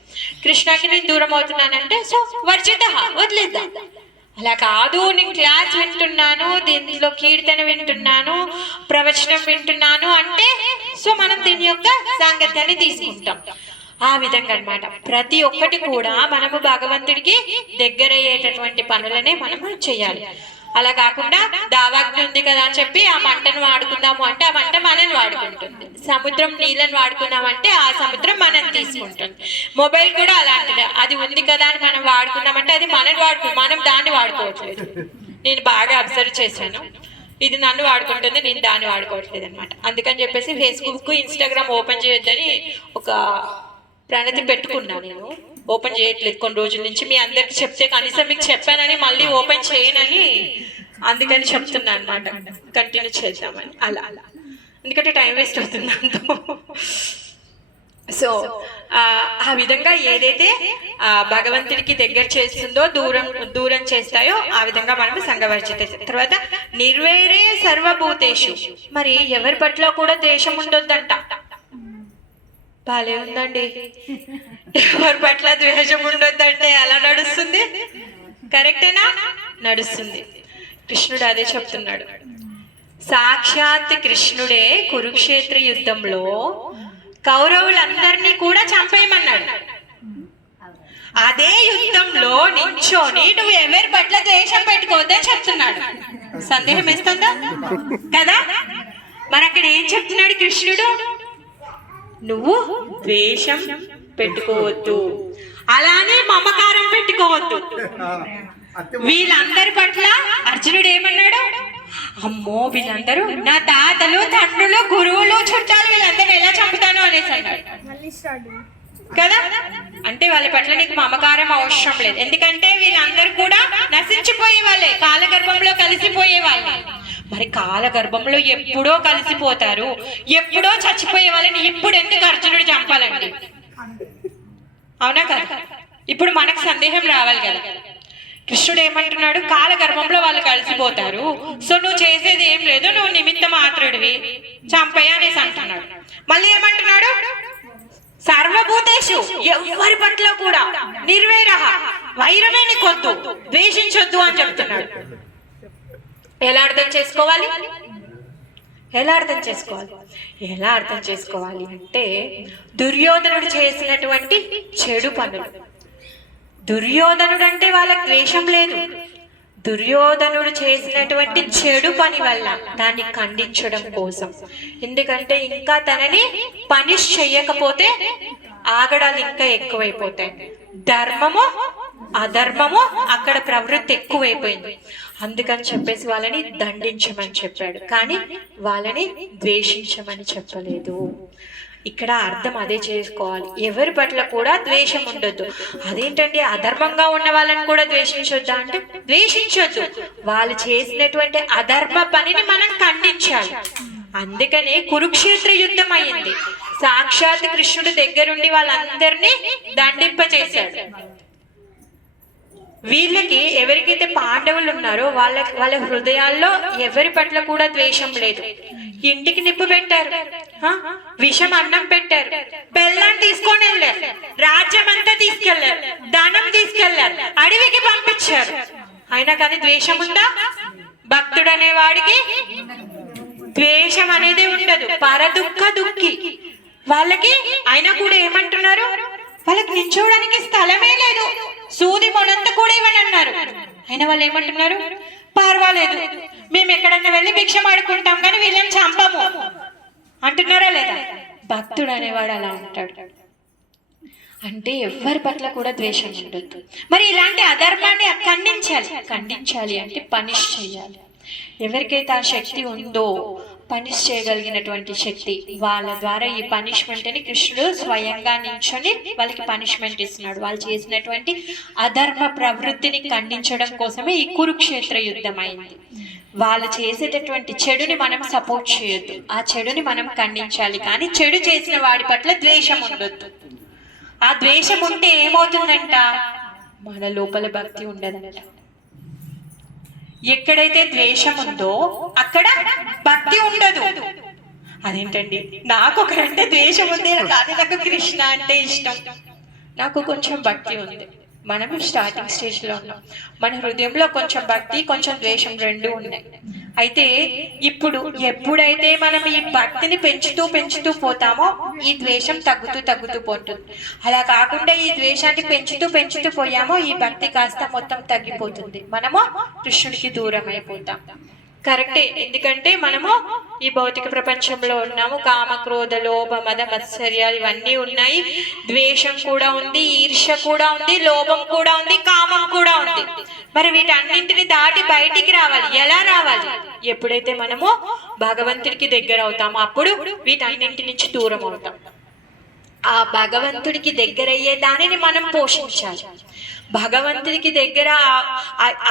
కృష్ణకి నేను దూరం అవుతున్నానంటే సో వర్జిత, వదిలేద్దాం. అలా కాదు, నేను క్లాస్ వింటున్నాను, దీనిలో కీర్తన వింటున్నాను, ప్రవచనం వింటున్నాను అంటే సో మనం దీని యొక్క సాంగత్యాన్ని తీసుకుంటాం. ఆ విధంగా అన్నమాట. ప్రతి ఒక్కటి కూడా మనము భగవంతుడికి దగ్గరయ్యేటటువంటి పనులనే మనము చేయాలి. అలా కాకుండా దావాగ్ని ఉంది కదా అని చెప్పి ఆ మంటను వాడుకుందాము అంటే ఆ మంట మనని వాడుకుంటుంది. సముద్రం నీళ్ళని వాడుకున్నామంటే ఆ సముద్రం మనం తీసుకుంటుంది. మొబైల్ కూడా అలాంటిదే, అది ఉంది కదా అని మనం వాడుకున్నామంటే అది మనని మనం దాన్ని వాడుకోవట్లేదు. నేను బాగా అబ్జర్వ్ చేశాను, ఇది నన్ను వాడుకుంటుంది, నేను దాన్ని వాడుకోవట్లేదు అనమాట. అందుకని చెప్పేసి ఫేస్బుక్ ఇన్స్టాగ్రామ్ ఓపెన్ చేయొద్దని ఒక ప్రణతి పెట్టుకున్నాను. నేను ఓపెన్ చేయట్లేదు కొన్ని రోజుల నుంచి. మీ అందరికి చెప్తే కనీసం మీకు చెప్పానని మళ్ళీ ఓపెన్ చేయనని అందుకని చెప్తున్నా అనమాట, కంటిన్యూ చేద్దామని. అలా ఎందుకంటే టైం వేస్ట్ అవుతుంది అంతా. సో ఆ విధంగా ఏదైతే భగవంతుడికి దగ్గర చేస్తుందో దూరం చేస్తాయో ఆ విధంగా మనము సంఘవర్జిత. తర్వాత నిర్వేరే సర్వభూతేషు, మరి ఎవరి పట్ల కూడా ద్వేషం ఉండొద్దంట. బాలే ఉందండి, ఎవరి పట్ల ద్వేషం ఉండొద్దంటే ఎలా నడుస్తుంది? కరెక్టేనా? నడుస్తుంది. కృష్ణుడు అదే చెప్తున్నాడు. సాక్షాత్ కృష్ణుడే కురుక్షేత్ర యుద్ధంలో కౌరవులందరినీ కూడా చంపేయమన్నాడు. అదే యుద్ధంలో నించోని నువ్వు ఎవరి పట్ల ద్వేషం పెట్టుకోవద్దని చెప్తున్నాడు. సందేహం వేస్తుందా కదా? మరి అక్కడ ఏం చెప్తున్నాడు కృష్ణుడు? నువ్వు ద్వేషం పెట్టుకోవద్దు, అలానే మమకారం పెట్టుకోవద్దు. వీళ్ళందరి పట్ల అర్జునుడు ఏమన్నాడు? అమ్మో వీళ్ళందరూ నా తాతలు, తండ్రులు, గురువులు, చుట్టాలు, వీళ్ళందరూ ఎలా చంపుతాను అనేసి అన్నాడు కదా. అంటే వాళ్ళ పట్ల నీకు మమకారం అవసరం లేదు, ఎందుకంటే వీళ్ళందరూ కూడా నశించిపోయే వాళ్ళే, కాలగర్భంలో కలిసిపోయే వాళ్ళే. మరి కాలగర్భంలో ఎప్పుడో కలిసిపోతారు, ఎప్పుడో చచ్చిపోయే వాళ్ళని ఇప్పుడు ఎందుకు అర్జునుడు చంపాలండి? అవునా కదా? ఇప్పుడు మనకు సందేహం రావాలి కదా. కృష్ణుడు ఏమంటున్నాడు? కాలగర్భంలో వాళ్ళు కలిసిపోతారు, సో నువ్వు చేసేది ఏం లేదు, నువ్వు నిమిత్త మాత్రుడివి, చంపయ్య అనేసి అంటున్నాడు. మళ్ళీ ఏమంటున్నాడు? సర్వభూతేషు, ఎవరి పట్ల కూడా నిర్వేరః, వైరమే నీకొద్దు, ద్వేషించొద్దు అని చెప్తున్నాడు. ఎలా అర్థం చేసుకోవాలి? ఎలా అర్థం చేసుకోవాలి? ఎలా అర్థం చేసుకోవాలి అంటే దుర్యోధనుడు చేసినటువంటి చెడు పనులు, దుర్యోధనుడు అంటే వాళ్ళకి ద్వేషం లేదు, దుర్యోధనుడు చేసినటువంటి చెడు పని వల్ల దాన్ని ఖండించడం కోసం. ఎందుకంటే ఇంకా తనని పనిష్ చెయ్యకపోతే ఆగడాలు ఇంకా ఎక్కువైపోతాయి, ధర్మము అధర్మము అక్కడ ప్రవృత్తి ఎక్కువైపోయింది. అందుకని చెప్పేసి వాళ్ళని దండించమని చెప్పాడు, కానీ వాళ్ళని ద్వేషించమని చెప్పలేదు. ఇక్కడ అర్థం అదే చేసుకోవాలి, ఎవరి పట్ల కూడా ద్వేషం ఉండొద్దు. అదేంటంటే అధర్మంగా ఉన్న వాళ్ళని కూడా ద్వేషించొద్దా అంటే ద్వేషించొద్దు, వాళ్ళు చేసినటువంటి అధర్మ పనిని మనం ఖండించాలి. అందుకనే కురుక్షేత్ర యుద్ధం అయింది. సాక్షాత్ కృష్ణుడి దగ్గరుండి వాళ్ళందరినీ దండింపచేశాడు. వీళ్ళకి ఎవరికైతే పాండవులు ఉన్నారో వాళ్ళ హృదయాల్లో ఎవరి పట్ల కూడా ద్వేషం లేదు. ఇంటికి నిప్పు పెట్టారు, విషం అన్నం పెట్టారు, బెల్లం తీసుకొని వెళ్ళారు, రాజ్యం అంతా తీసుకెళ్లారు, ధనం తీసుకెళ్లారు, అడవికి పంపించారు. అయినా కానీ ద్వేషం ఉందా? భక్తుడు అనేవాడికి ద్వేషం అనేది ఉండదు, పరదుఃఖ దుఃఖి వాళ్ళకి. అయినా కూడా ఏమంటున్నారు? వాళ్ళకి నించోడానికి స్థలమే లేదు, సూది మొనంత కూడా ఇవ్వని అన్నారు. అయినా వాళ్ళు ఏమంటున్నారు? పర్వాలేదు, మేము ఎక్కడన్నా వెళ్ళి భిక్షం ఆడుకుంటాం కానీ వీళ్ళని చంపము అంటున్నారా లేదా? భక్తుడు అనేవాడు అలా ఉంటాడు. అంటే ఎవరి పట్ల కూడా ద్వేషం ఉండొద్దు. మరి ఇలాంటి అధర్మాన్ని ఖండించాలి అంటే పనిష్ చేయాలి. ఎవరికైతే ఆ శక్తి ఉందో, పనిష్ చేయగలిగినటువంటి శక్తి, వాళ్ళ ద్వారా ఈ పనిష్మెంట్ అని కృష్ణుడు స్వయంగా నించొని వాళ్ళకి పనిష్మెంట్ ఇస్తున్నాడు. వాళ్ళు చేసినటువంటి అధర్మ ప్రవృత్తిని ఖండించడం కోసమే ఈ కురుక్షేత్ర యుద్ధం అయింది. వాళ్ళు చేసేటటువంటి చెడుని మనం సపోర్ట్ చేయొద్దు, ఆ చెడుని మనం ఖండించాలి. కానీ చెడు చేసిన వాడి పట్ల ద్వేషం ఉండొద్దు. ఆ ద్వేషం ఉంటే ఏమవుతుందంట? మన లోపల భక్తి ఉండదంట. ఎక్కడైతే ద్వేషం ఉందో అక్కడ భక్తి ఉండదు. అదేంటండి, నాకు ఒకరంటే ద్వేషం ఉంది కానీ నాకు కృష్ణ అంటే ఇష్టం, నాకు కొంచెం భక్తి ఉంది. మనం స్టార్టింగ్ స్టేజ్ లో ఉన్నాం, మన హృదయంలో కొంచెం భక్తి కొంచెం ద్వేషం రెండు ఉన్నాయి. అయితే ఇప్పుడు ఎప్పుడైతే మనం ఈ భక్తిని పెంచుతూ పెంచుతూ పోతామో ఈ ద్వేషం తగ్గుతూ పోతుంది. అలా కాకుండా ఈ ద్వేషాన్ని పెంచుతూ పెంచుతూ పోయామో ఈ భక్తి కాస్త మొత్తం తగ్గిపోతుంది, మనము కృష్ణుడికి దూరం అయిపోతాం. కరెక్టే, ఎందుకంటే మనము ఈ భౌతిక ప్రపంచంలో ఉన్నాము. కామ క్రోధ లోభ మద మత్సర్యాలు ఇవన్నీ ఉన్నాయి, ద్వేషం కూడా ఉంది, ఈర్ష్య కూడా ఉంది, లోభం కూడా ఉంది, కామం కూడా ఉంది. మరి వీటన్నింటిని దాటి బయటికి రావాలి. ఎలా రావాలి? ఎప్పుడైతే మనము భగవంతుడికి దగ్గర అవుతామో అప్పుడు వీటన్నింటి నుంచి దూరం అవుతాం. ఆ భగవంతుడికి దగ్గరయ్యే దానిని మనం పోషించాలి. భగవంతుడికి దగ్గర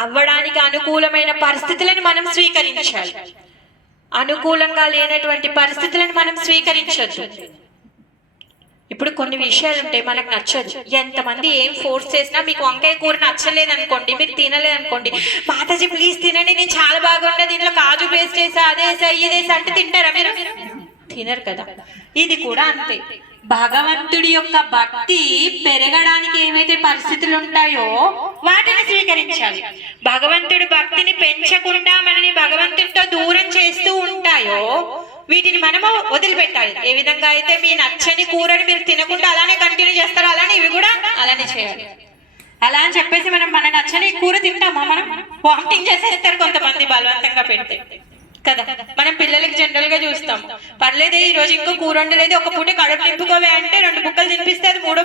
అవ్వడానికి అనుకూలమైన పరిస్థితులను మనం స్వీకరించాలి. అనుకూలంగా లేనటువంటి పరిస్థితులను మనం స్వీకరించొద్దు. ఇప్పుడు కొన్ని విషయాలు ఉంటాయి మనకు నచ్చదు. ఎంతమంది ఏం ఫోర్స్ చేసినా మీకు వంకాయ కూర నచ్చలేదు అనుకోండి, మీరు తినలేదు అనుకోండి, మాతాజీ ప్లీజ్ తినండి, నేను చాలా బాగుండే దీంట్లో కాజు పేస్ట్ వేసా అదేసా ఇదేసా అంటే తింటారా మీరు? తినరు కదా. ఇది కూడా అంతే. భగవంతుడి యొక్క భక్తి పెరగడానికి ఏమైతే పరిస్థితులు ఉంటాయో వాటిని స్వీకరించాలి. భగవంతుడి భక్తిని పెంచకుండా మనని భగవంతుడితో దూరం చేస్తూ ఉంటాయో వీటిని మనము వదిలిపెట్టాలి. ఏ విధంగా అయితే మీ నచ్చని కూరని మీరు తినకుండా అలానే కంటిన్యూ చేస్తారో అలానే ఇవి కూడా అలానే చేయాలి. అలా అని చెప్పేసి మనం మన నచ్చని కూర తింటామా? మనం వామిటింగ్ చేసేస్తారు కొంతమంది బలవంతంగా పెడితే కదా. మనం పిల్లలకి జనరల్ గా చూస్తాం, పర్లేదే ఈ రోజు ఇంకో కూర ఉండలేదు, ఒక పూట కడుపు నింపుకోవే అంటే 2 బుక్కలు తినిపిస్తే అది మూడో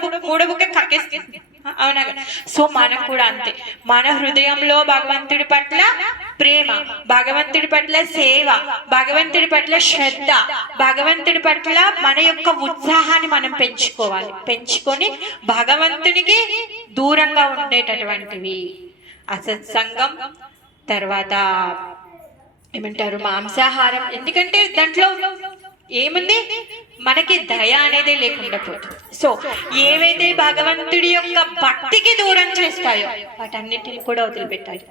బుక్క కక్కేస్తుంది. అవునా? సో మనం కూడా అంతే. మన హృదయంలో భగవంతుడి పట్ల ప్రేమ, భగవంతుడి పట్ల సేవ, భగవంతుడి పట్ల శ్రద్ధ, భగవంతుడి పట్ల మన యొక్క ఉత్సాహాన్ని మనం పెంచుకోవాలి. పెంచుకొని భగవంతునికి దూరంగా ఉండేటటువంటివి అసత్సంగం, తర్వాత ఏమంటారు మాంసాహారం. ఎందుకంటే దాంట్లో ఏముంది, మనకి దయ అనేది లేకుండా పోతుంది. సో ఏవైతే భగవంతుడి యొక్క భక్తికి దూరం చేస్తాయో వాటన్నిటిని కూడా వదిలిపెట్టాలి.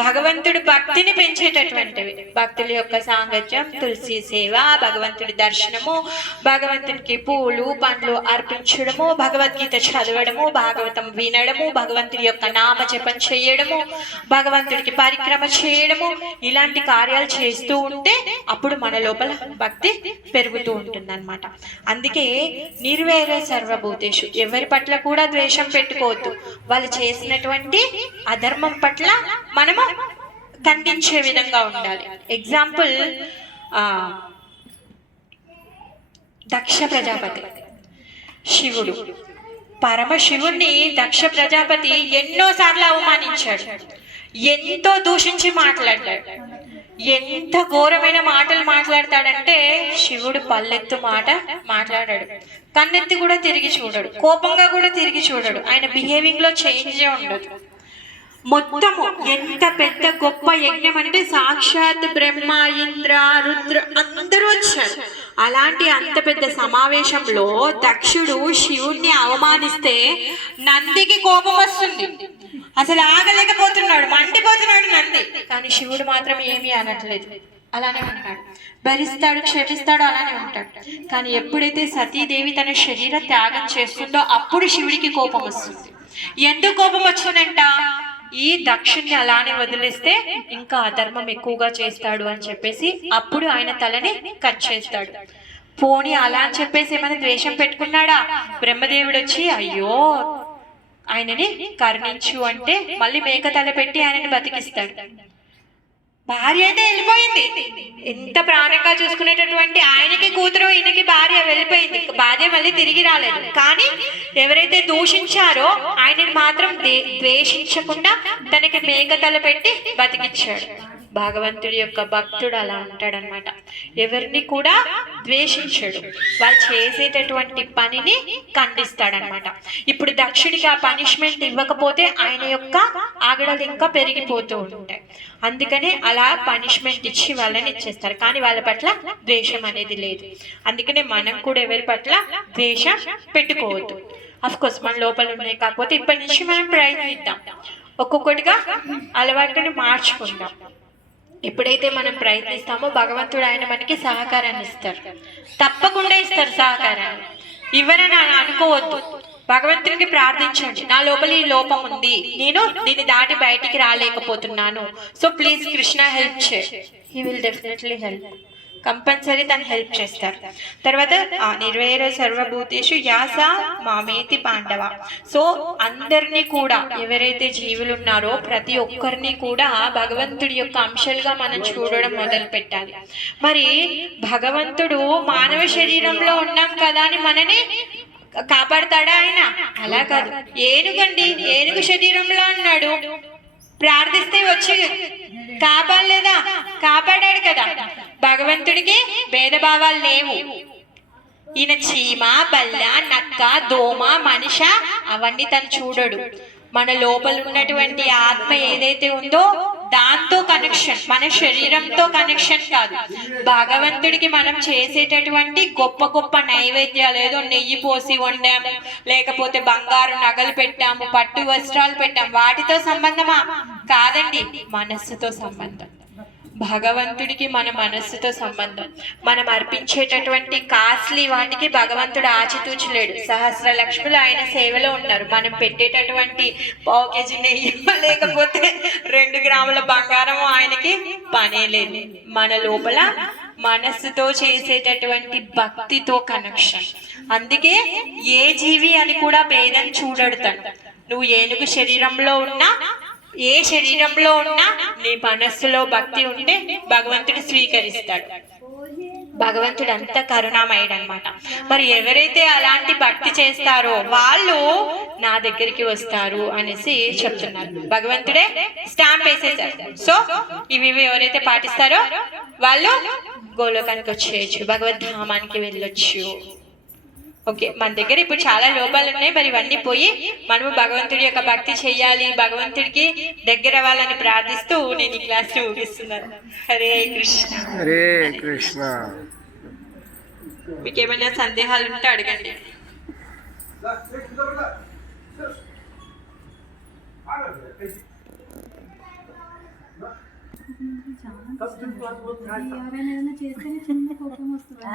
భగవంతుడి భక్తిని పెంచేటటువంటివి భక్తుల యొక్క సాంగత్యం, తులసి సేవ, భగవంతుడి దర్శనము, భగవంతుడికి పూలు పండ్లు అర్పించడము, భగవద్గీత చదవడము, భాగవతం వినడము, భగవంతుడి యొక్క నామ జపం చేయడము, భగవంతుడికి పరిక్రమ చేయడము, ఇలాంటి కార్యాలు చేస్తూ ఉంటే అప్పుడు మన లోపల భక్తి పెరుగుతూ ఉంటుంది అన్నమాట. అందుకే నిర్వేరే సర్వభూతేషు, ఎవరి పట్ల కూడా ద్వేషం పెట్టుకోవద్దు. వాళ్ళు చేసినటువంటి అధర్మం పట్ల మనము ఖండించే విధంగా ఉండాలి. ఎగ్జాంపుల్ దక్ష ప్రజాపతి, శివుడు, పరమశివుణ్ణి దక్ష ప్రజాపతి ఎన్నోసార్లు అవమానించాడు, ఎంతో దూషించి మాట్లాడాడు. ఎంత ఘోరమైన మాటలు మాట్లాడతాడంటే శివుడు పల్లెత్తు మాట మాట్లాడాడు, కన్నెత్తి కూడా తిరిగి చూడడు, కోపంగా కూడా తిరిగి చూడడు. ఆయన బిహేవింగ్ లో చేంజే ఉండదు. మొత్తము ఎంత పెద్ద గొప్ప యజ్ఞం అంటే సాక్షాత్ బ్రహ్మ, ఇంద్ర, రుద్ర అందరూ వచ్చారు. అలాంటి అంత పెద్ద సమావేశంలో దక్షుడు శివుణ్ణి అవమానిస్తే నందికి కోపం వస్తుంది, అసలు ఆగలేకపోతున్నాడు, మండిపోతున్నాడు నంది. కానీ శివుడు మాత్రం ఏమీ అనట్లేదు, అలానే ఉంటాడు, భరిస్తాడు, క్షమిస్తాడు, అలానే ఉంటాడు. కానీ ఎప్పుడైతే సతీదేవి తన శరీర త్యాగం చేస్తుందో అప్పుడు శివుడికి కోపం వస్తుంది. ఎందుకు కోపం వచ్చిందంట? ఈ దక్షుణ్ణి అలానే వదిలేస్తే ఇంకా అధర్మం ఎక్కువగా చేస్తాడు అని చెప్పేసి అప్పుడు ఆయన తలని కట్ చేస్తాడు. పోనీ అలా అని చెప్పేసి ఏమైనా ద్వేషం పెట్టుకున్నాడా? బ్రహ్మదేవుడు వచ్చి అయ్యో ఆయనని కరుణించు అంటే మళ్ళీ మేక తల పెట్టి ఆయనని బతికిస్తాడు. భార్య అయితే వెళ్ళిపోయింది, ఎంత ప్రాణంగా చూసుకునేటటువంటి ఆయనకి కూతురు, ఈయనకి భార్య వెళ్ళిపోయింది, భార్య మళ్ళీ తిరిగి రాలేదు. కానీ ఎవరైతే దూషించారో ఆయనని మాత్రం ద్వేషించకుండా తనకి మేకతల పెట్టి బతికిచ్చాడు. భగవంతుడి యొక్క భక్తుడు అలా ఉంటాడనమాట, ఎవరిని కూడా ద్వేషించడు, వాళ్ళు చేసేటటువంటి పనిని ఖండిస్తాడనమాట. ఇప్పుడు దక్షుడికి ఆ పనిష్మెంట్ ఇవ్వకపోతే ఆయన యొక్క ఆగడాలు ఇంకా పెరిగిపోతూ ఉంటాయి. అందుకనే అలా పనిష్మెంట్ ఇచ్చి వాళ్ళని ఇచ్చేస్తారు, కానీ వాళ్ళ పట్ల ద్వేషం అనేది లేదు. అందుకనే మనం కూడా ఎవరి పట్ల ద్వేషం పెట్టుకోవద్దు. అఫ్ కోర్స్ మన లోపల ఉన్నాయి, కాకపోతే ఇప్పటి నుంచి మనం ప్రయత్నిద్దాం, ఒక్కొక్కటిగా అలవాటుని మార్చుకుందాం. ఎప్పుడైతే మనం ప్రయత్నిస్తామో భగవంతుడు ఆయన మనకి సహకారాన్ని ఇస్తారు, తప్పకుండా ఇస్తారు సహకారాన్ని. ఇవ్వరని అనుకోవద్దు, భగవంతునికి ప్రార్థించండి, నా లోపల ఈ లోపం ఉంది, నేను దీన్ని దాటి బయటికి రాలేకపోతున్నాను, సో ప్లీజ్ కృష్ణ హెల్ప్ చే. He will definitely help, compulsory తను హెల్ప్ చేస్తారు. తర్వాత నిర్వేర సర్వభూతేషు యాస మామేతి పాండవ. సో అందరినీ కూడా, ఎవరైతే జీవులు ఉన్నారో ప్రతి ఒక్కరిని కూడా భగవంతుడి యొక్క అంశాలుగా మనం చూడడం మొదలు పెట్టాలి. మరి భగవంతుడు మానవ శరీరంలో ఉన్నాం కదా అని మనని కాపాడతాడా ఆయన? అలా కాదు. ఏనుగండి, ఏనుగు శరీరంలో ఉన్నాడు, ప్రార్థిస్తే వచ్చి కాపాడలేదా? కాపాడాడు కదా. భగవంతుడికి భేదభావాలు లేవు. ఈయన చీమ, బల్ల, నక్క, దోమ, మనిష అవన్నీ తను చూడడు. మన లోపల ఉన్నటువంటి ఆత్మ ఏదైతే ఉందో దాంతో కనెక్షన్, మన శరీరంతో కనెక్షన్ కాదు. భగవంతుడికి మనం చేసేటటువంటి గొప్ప గొప్ప నైవేద్యాలు, ఏదో నెయ్యి పోసి వండాము, లేకపోతే బంగారు నగలు పెట్టాము, పట్టు వస్త్రాలు పెట్టాము, వాటితో సంబంధమా? కాదండి, మనస్సుతో సంబంధం. భగవంతుడికి మన మనస్సుతో సంబంధం. మనం అర్పించేటటువంటి కాస్ట్లీ వాటికి భగవంతుడు ఆచితూచలేడు. సహస్ర లక్ష్ములు ఆయన సేవలో ఉన్నారు. మనం పెట్టేటటువంటి 1/2 కేజీ నెయ్యి లేకపోతే 2 గ్రాముల బంగారం ఆయనకి పనే లేదు. మన లోపల మనస్సుతో చేసేటటువంటి భక్తితో కనెక్షన్. అందుకే ఏ జీవి అని కూడా భేదం చూడడుతాడు. నువ్వు ఏనుగు శరీరంలో ఉన్నా, ఏ శరీరంలో ఉన్నా నీ మనస్సులో భక్తి ఉంటే భగవంతుడు స్వీకరిస్తాడు. భగవంతుడు అంత కరుణామయుడు అనమాట. మరి ఎవరైతే అలాంటి భక్తి చేస్తారో వాళ్ళు నా దగ్గరికి వస్తారు అనేసి చెప్తున్నారు. భగవంతుడే స్టాంప్ వేసేసారు. సో ఇవి ఎవరైతే పాటిస్తారో వాళ్ళు గోలోకానికి వచ్చేయచ్చు, భగవద్ధామానికి వెళ్ళొచ్చు. ఓకే, మన దగ్గర ఇప్పుడు చాలా లోపాలు ఉన్నాయి. మరి ఇవన్నీ పోయి మనము భగవంతుడి యొక్క భక్తి చెయ్యాలి, భగవంతుడికి దగ్గర అవ్వాలని ప్రార్థిస్తూ నేను ఈ క్లాస్ ముగిస్తున్నాను. హరే కృష్ణ. హరే కృష్ణ. మీకు ఏమైనా సందేహాలు ఉంటే అడగండి.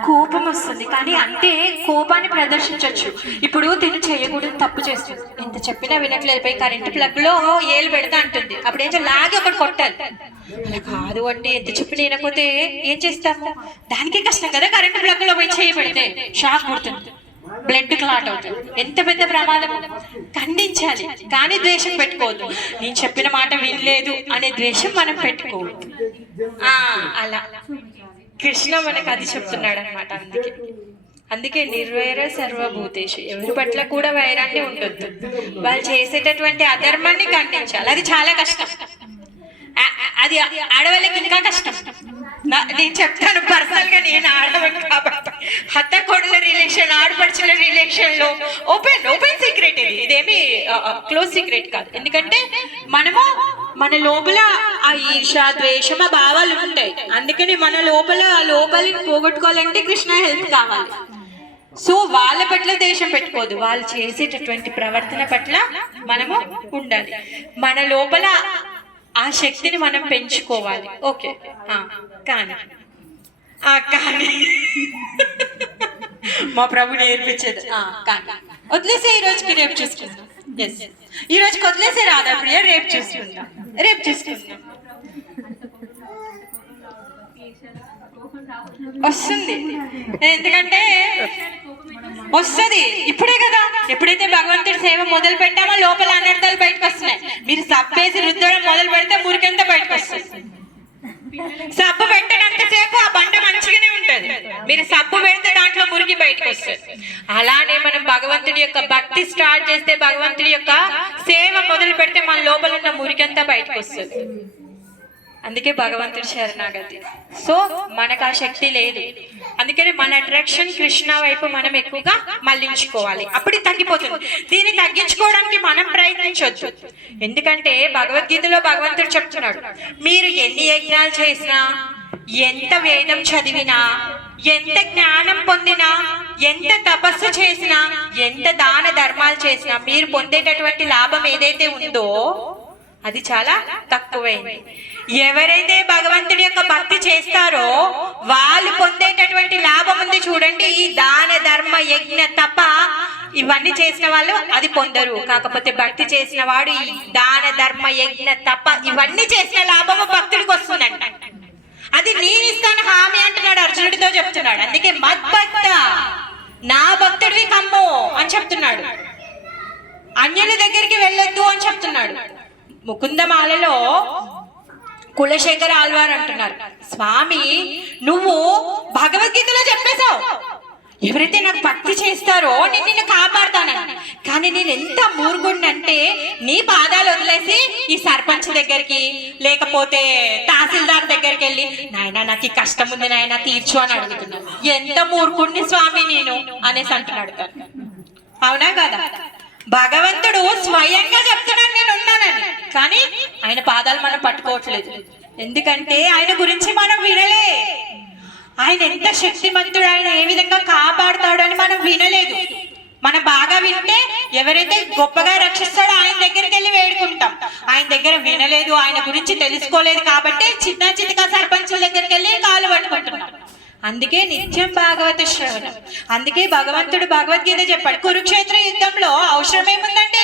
కోపం వస్తుంది, కానీ అంటే కోపాన్ని ప్రదర్శించవచ్చు. ఇప్పుడు తిని చేయకూడదు, తప్పు చేస్తుంది, ఎంత చెప్పినా వినట్లేదు, పోయి కరెంట్ ప్లగ్ లో ఏలు పెడతా అంటుంది, అప్పుడు ఏం లాగి ఒకటి కొట్టాలి. అలా కాదు అంటే ఎంత చెప్పినా వినకపోతే ఏం చేస్తాము? దానికే కష్టం కదా. కరెంట్ ప్లగ్ లో పోయి చేయి పెడితే షాక్ కొడుతుంది, బ్లడ్ క్లాట్ అవుతుంది, ఎంత పెద్ద ప్రమాదం. ఖండించాలి, కానీ ద్వేషం పెట్టుకోవద్దు. నేను చెప్పిన మాట వినలేదు అనే ద్వేషం మనం పెట్టుకోవద్దు. అలా కృష్ణ మనకు అది చెప్తున్నాడు అనమాట. అందుకే నిర్వైర సర్వభూతేషు, ఎవరి పట్ల కూడా వైరాన్ని ఉండొద్దు. వాళ్ళు చేసేటటువంటి అధర్మాన్ని ఖండించాలి. అది చాలా కష్టం. అది ఆడవాళ్ళకి ఇంకా కష్టం. నేను చెప్తాను పర్సనల్ గా, నేను ఆడవాళ్ళు కాబట్టి అత్త కోడల రిలేషన్, ఆడపడుచుల రిలేషన్ లో ఓపెన్ సీక్రెట్ ఇది, ఇదేమి క్లోజ్ సీక్రెట్ కాదు. ఎందుకంటే మనము మన లోపల ఆ ఈర్ష, ద్వేషం, ఆ భావాలు ఉంటాయి. అందుకని మన లోపల ఆ లోపాలని పోగొట్టుకోవాలంటే కృష్ణ హెల్ప్ కావాలి. సో వాళ్ళ పట్ల ద్వేషం పెట్టుకోదు, వాళ్ళు చేసేటటువంటి ప్రవర్తన పట్ల మనము ఉండాలి. మన లోపల ఆ శక్తిని మనం పెంచుకోవాలి. ఓకే, కానీ మా ప్రభు నేర్పించేది కానీ వదిలేసే, ఈ రోజుకి రేపు చూసుకుందాం. ఎస్, ఈ రోజుకి వదిలేసే రాధా ప్రియ, రేపు చూసుకుందాం. వస్తుంది, ఎందుకంటే వస్తుంది ఇప్పుడే కదా. ఎప్పుడైతే భగవంతుడి సేవ మొదలు పెట్టామో లోపల అనర్థాలు బయటకు వస్తున్నాయి. మీరు సబ్బేసి రుద్దడం మొదలు పెడితే మురికెంత బయటకు వస్తుంది. సబ్బు పెట్టినంత సేపు ఆ బండ మంచిగానే ఉంటది, మీరు సబ్బు పెడితే దాంట్లో మురికి బయటకు వస్తుంది. అలానే మనం భగవంతుడి యొక్క భక్తి స్టార్ట్ చేస్తే, భగవంతుడి యొక్క సేవ మొదలు పెడితే మన లోపల ఉన్న మురికంతా బయటకు వస్తుంది. అందుకే భగవంతుడి శరణాగతి. సో మనకు ఆ శక్తి లేదు, అందుకని మన అట్రాక్షన్ కృష్ణ వైపు మనం ఎక్కువగా మళ్లించుకోవాలి. అప్పుడు తగ్గిపోతుంది. దీన్ని తగ్గించుకోవడానికి మనం ప్రయత్నించొద్దు. ఎందుకంటే భగవద్గీతలో భగవంతుడు చెప్తున్నాడు, మీరు ఎన్ని యజ్ఞాలు చేసినా, ఎంత వేదం చదివినా, ఎంత జ్ఞానం పొందినా, ఎంత తపస్సు చేసినా, ఎంత దాన ధర్మాలు చేసినా, మీరు పొందేటటువంటి లాభం ఏదైతే ఉందో అది చాలా తక్కువైంది. ఎవరైతే భగవంతుడి యొక్క భక్తి చేస్తారో వాళ్ళు పొందేటటువంటి లాభం ఉంది చూడండి. ఈ దాన ధర్మ యజ్ఞ తప ఇవన్నీ చేసిన వాళ్ళు అది పొందరు. కాకపోతే భక్తి చేసిన వాడు ఈ దాన ధర్మ యజ్ఞ తప ఇవన్నీ చేసిన లాభము భక్తుడికి వస్తుందంట. అది నేను ఇస్తాను హామీ అంటున్నాడు, అర్జునుడితో చెప్తున్నాడు. అందుకే మద్భక్త, నా భక్తుడివి కమ్ము అని చెప్తున్నాడు. అన్యుల దగ్గరికి వెళ్ళొద్దు అని చెప్తున్నాడు. ముకుందమాలలో కులశేఖర ఆళ్వార్ అంటున్నారు, స్వామి నువ్వు భగవద్గీతలో చెప్పేశావు, ఎవరైతే నాకు భక్తి చేస్తారో నేను నిన్ను కాపాడుతానని. కానీ నేను ఎంత మూర్ఖుడినంటే నీ పాదాలు వదిలేసి ఈ సర్పంచ్ దగ్గరికి లేకపోతే తహసీల్దార్ దగ్గరికి వెళ్ళి నాయన నాకు ఈ కష్టం ఉంది నాయన తీర్చు అని అడుగుతున్నాను. ఎంత మూర్ఖుడిని స్వామి నేను అనేసి అంటున్నాడు. అవునా కదా? భగవంతుడు స్వయంగా చెప్తున్నాడు నేను ఉన్నానని, కానీ ఆయన పాదాలు మనం పట్టుకోవట్లేదు. ఎందుకంటే ఆయన గురించి మనం వినలే. ఆయన ఎంత శక్తిమంతుడు, ఆయన ఏ విధంగా కాపాడుతాడు అని మనం వినలేదు. మనం బాగా వింటే ఎవరైతే గొప్పగా రక్షిస్తాడో ఆయన దగ్గరికి వెళ్ళి వేడుకుంటాం. ఆయన దగ్గర వినలేదు, ఆయన గురించి తెలుసుకోలేదు కాబట్టి చిన్న చితకా సర్పంచుల దగ్గరికి వెళ్ళి కాలు పట్టుకుంటున్నాం. అందుకే నిత్యం భాగవత శ్రవణం. అందుకే భగవంతుడు భగవద్గీత చెప్పాడు. కురుక్షేత్ర యుద్ధంలో అవసరం ఏముందండి?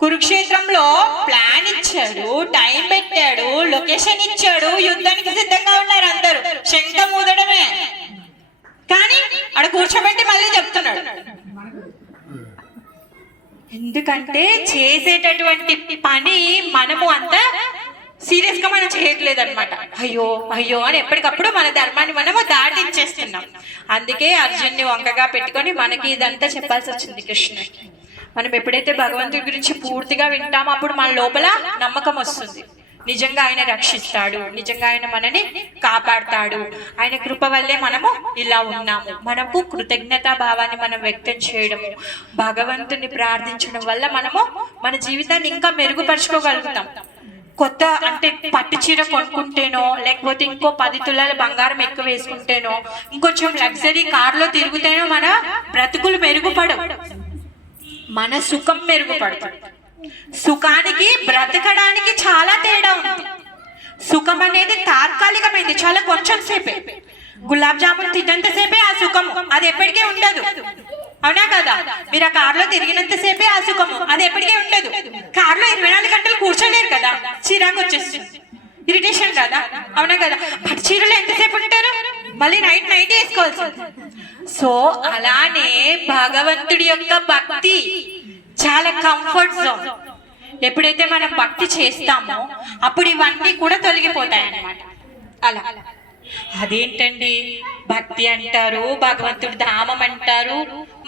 కురుక్షేత్రంలో ప్లాన్ ఇచ్చాడు, టైం పెట్టాడు, లొకేషన్ ఇచ్చాడు, యుద్ధానికి సిద్ధంగా ఉన్నారు అందరూ, శంఖం ఊదడమే. కానీ అక్కడ కూర్చోబెట్టి మళ్ళీ చెప్తున్నాడు. ఎందుకంటే చేసేటటువంటి పని మనము అంత సీరియస్ గా మనం చేయట్లేదు అనమాట. అయ్యో అయ్యో అని ఎప్పటికప్పుడు మన ధర్మాన్ని మనము దాటించేస్తున్నాం. అందుకే అర్జున్ని వంకగా పెట్టుకొని మనకి ఇదంతా చెప్పాల్సి వచ్చింది కృష్ణుడికి. మనం ఎప్పుడైతే భగవంతుడి గురించి పూర్తిగా వింటామో అప్పుడు మన లోపల నమ్మకం వస్తుంది. నిజంగా ఆయన రక్షిస్తాడు, నిజంగా ఆయన మనని కాపాడుతాడు, ఆయన కృప వల్లే మనము ఇలా ఉన్నాము. మనకు కృతజ్ఞతా భావాన్ని మనం వ్యక్తం చేయడము, భగవంతుని ప్రార్థించడం వల్ల మనము మన జీవితాన్ని ఇంకా మెరుగుపరుచుకోగలుగుతాం. కొత్త అంటే పట్టు చీర కొనుక్కుంటేనో లేకపోతే ఇంకో 10 తులాల బంగారం ఎక్కువ వేసుకుంటేనో ఇంకొంచెం లగ్జరీ కార్లో తిరుగుతేనో మన బ్రతుకులు మెరుగుపడవు, మన సుఖం మెరుగుపడుతుంది. సుఖానికి బ్రతకడానికి చాలా తేడా ఉంది. సుఖం అనేది తాత్కాలికమైంది, చాలా కొంచెం సేపే. గులాబ్ జామున్ తిన్నంతసేపే ఆ సుఖము, అది ఎప్పటికీ ఉండదు. అవునా కదా? మీరు ఆ కారులో తిరిగినంతసేపే ఆ సుఖము, అది ఎప్పటికీ ఉండదు. కారులో 24 గంటలు కూర్చోలేరు కదా, చిరాకు వచ్చేస్తుంది, ఇరిటేషన్ కదా. అవునా కదా? పట్టు చీరలో ఎంతసేపు ఉంటారు, మళ్ళీ నైట్ వేసుకోవాల్సింది. సో అలానే భగవంతుడి యొక్క భక్తి చాలా కంఫర్ట్ జోన్. ఎప్పుడైతే మనం భక్తి చేస్తామో అప్పుడు ఇవన్నీ కూడా తొలగిపోతాయి అన్నమాట. అలా అదేంటండి భక్తి అంటారు, భగవంతుడి ధామం అంటారు,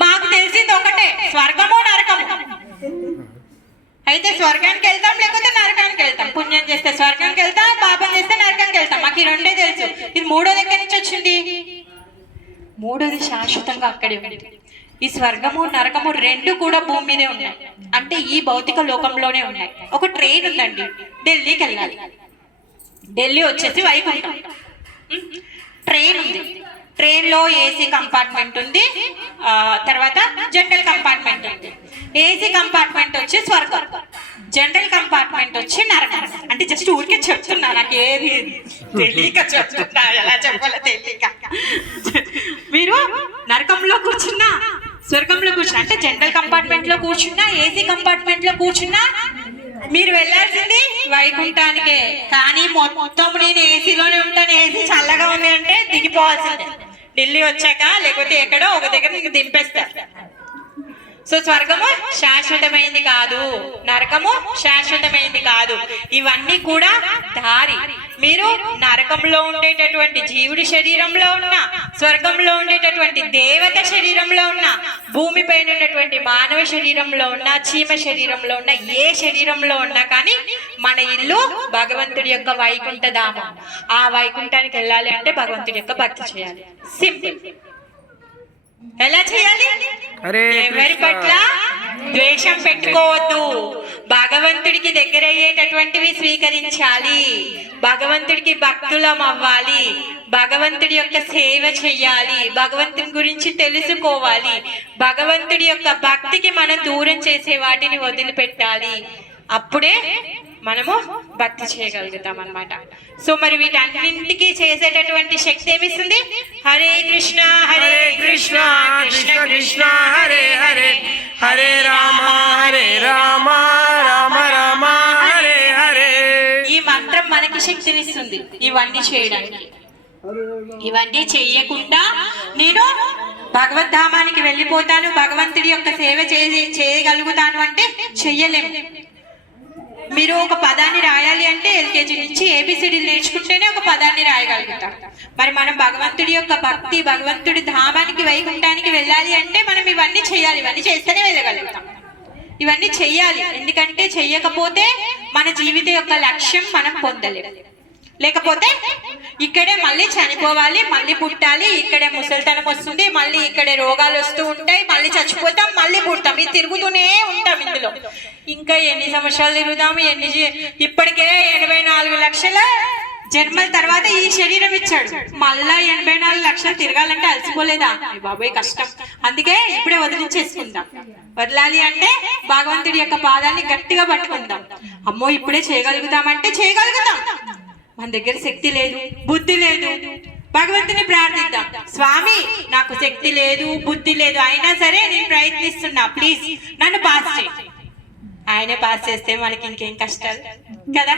మాకు తెలిసింది ఒకటే, స్వర్గము నరకము. అయితే స్వర్గానికి వెళ్తాం లేకపోతే నరకానికి వెళ్తాం. పుణ్యం చేస్తే స్వర్గానికి వెళ్తాం, పాపం చేస్తే నరకానికి వెళ్తాం. మాకు ఈ రెండే తెలుసు. ఇది మూడోది ఎక్కడి నుంచి వచ్చింది? మూడోది శాశ్వతంగా అక్కడే ఉంది. ఈ స్వర్గము నరకము రెండు కూడా భూమి మీదే ఉన్నాయి, అంటే ఈ భౌతిక లోకంలోనే ఉన్నాయి. ఒక ట్రైన్ ఉందండి, ఢిల్లీకి వెళ్ళాలి. ఢిల్లీ వచ్చేసి వైకుంఠం. ట్రైన్ ఉంది, ట్రైన్ లో ఏసీ కంపార్ట్మెంట్ ఉంది, తర్వాత జనరల్ కంపార్ట్మెంట్ ఉంది. ఏసీ కంపార్ట్మెంట్ వచ్చి స్వర్గం, జనరల్ కంపార్ట్మెంట్ వచ్చి నరకం. అంటే జస్ట్ ఊరికే చెప్తున్నా, నాకు ఏది తెలియక చెప్తున్నా, ఎలా చెప్పాలో తెలియక. మీరు నరకంలో కూర్చున్నా, స్వర్గంలో కూర్చున్నా, అంటే జనరల్ కంపార్ట్మెంట్ లో కూర్చున్నా, ఏసీ కంపార్ట్మెంట్ లో కూర్చున్నా మీరు వెళ్ళాల్సింది వైకుంఠానికే. కానీ మొత్తం నేను ఏసీలోనే ఉంటాను, ఏసీ చల్లగా ఉంది అంటే దిగిపోవాల్సిందే ఢిల్లీ వచ్చాక, లేకపోతే ఎక్కడో ఒక దగ్గర నీకు దింపేస్తారు. సో స్వర్గము శాశ్వతమైంది కాదు, నరకము శాశ్వతమైంది కాదు. ఇవన్నీ కూడా దారి. మీరు నరకంలో ఉండేటటువంటి జీవుడి శరీరంలో ఉన్న, స్వర్గంలో ఉండేటటువంటి దేవత శరీరంలో ఉన్న, భూమిపైన ఉన్నటువంటి మానవ శరీరంలో ఉన్న, చీమ శరీరంలో ఉన్న, ఏ శరీరంలో ఉన్నా కానీ మన ఇల్లు భగవంతుడి యొక్క వైకుంఠ ధామం. ఆ వైకుంఠానికి వెళ్ళాలి అంటే భగవంతుడి యొక్క భక్తి చేయాలి. సింపుల్. ఎలా చేయాలి? ఎవరి పట్ల ద్వేషం పెట్టుకోవద్దు, భగవంతుడికి దగ్గర అయ్యేటటువంటివి స్వీకరించాలి, భగవంతుడికి భక్తులం అవ్వాలి, భగవంతుడి యొక్క సేవ చెయ్యాలి, భగవంతుని గురించి తెలుసుకోవాలి, భగవంతుడి యొక్క భక్తికి మనం దూరం చేసే వాటిని వదిలిపెట్టాలి. అప్పుడే మనము భక్తి చేయగలుగుతాం అన్నమాట. సో మరి వీటన్నింటికి చేసేటటువంటి శక్తి ఏమిస్తుంది? హరే కృష్ణ హరే కృష్ణ కృష్ణ కృష్ణ హరే హరే. హరే హరే రామ రామ రామ హరే హరే. ఈ మంత్రం మనకి శక్తినిస్తుంది ఇవన్నీ చేయడానికి. ఇవన్నీ చెయ్యకుండా నేను భగవద్ధామానికి వెళ్ళిపోతాను, భగవంతుడి యొక్క సేవ చేయగలుగుతాను అంటే చెయ్యలేము. మీరు ఒక పదాన్ని రాయాలి అంటే ఎల్కేజీ నుంచి ఏబిసిడీలు నేర్చుకుంటేనే ఒక పదాన్ని రాయగలుగుతాం. మరి మనం భగవంతుడి యొక్క భక్తి, భగవంతుడి ధామానికి వైకుంఠానికి వెళ్ళాలి అంటే మనం ఇవన్నీ చేయాలి. ఇవన్నీ చేస్తేనే వెళ్ళగలుగుతాం. ఇవన్నీ చెయ్యాలి. ఎందుకంటే చెయ్యకపోతే మన జీవిత యొక్క లక్ష్యం మనం పొందలేము. లేకపోతే ఇక్కడే మళ్ళీ చనిపోవాలి, మళ్ళీ పుట్టాలి, ఇక్కడే ముసలితనం వస్తుంది, మళ్ళీ ఇక్కడే రోగాలు వస్తూ ఉంటాయి, మళ్ళీ చచ్చిపోతాం, మళ్ళీ పుడతాం, ఇది తిరుగుతూనే ఉంటాం. ఇందులో ఇంకా ఎన్ని సంవత్సరాలు తిరుగుతాము? ఇప్పటికే 84 లక్షల జన్మల తర్వాత ఈ శరీరం ఇచ్చాడు. మళ్ళా 84 లక్షలు తిరగాలంటే అలసిపోలేదా? బాబాయ్ కష్టం. అందుకే ఇప్పుడే వదిలించేసుకుందాం. వదలాలి అంటే భగవంతుడి యొక్క పాదాన్ని గట్టిగా పట్టుకుందాం. అమ్మో ఇప్పుడే చేయగలుగుతామంటే చేయగలుగుతాం. మన దగ్గర శక్తి లేదు, బుద్ధి లేదు. భగవంతుని ప్రార్థిద్దాం, స్వామి నాకు శక్తి లేదు, బుద్ధి లేదు, అయినా సరే నేను ప్రయత్నిస్తున్నా, ప్లీజ్ నన్ను పాస్ చేయి. ఆయనే పాస్ చేస్తే మనకి ఇంకేం కష్టాలు కదా.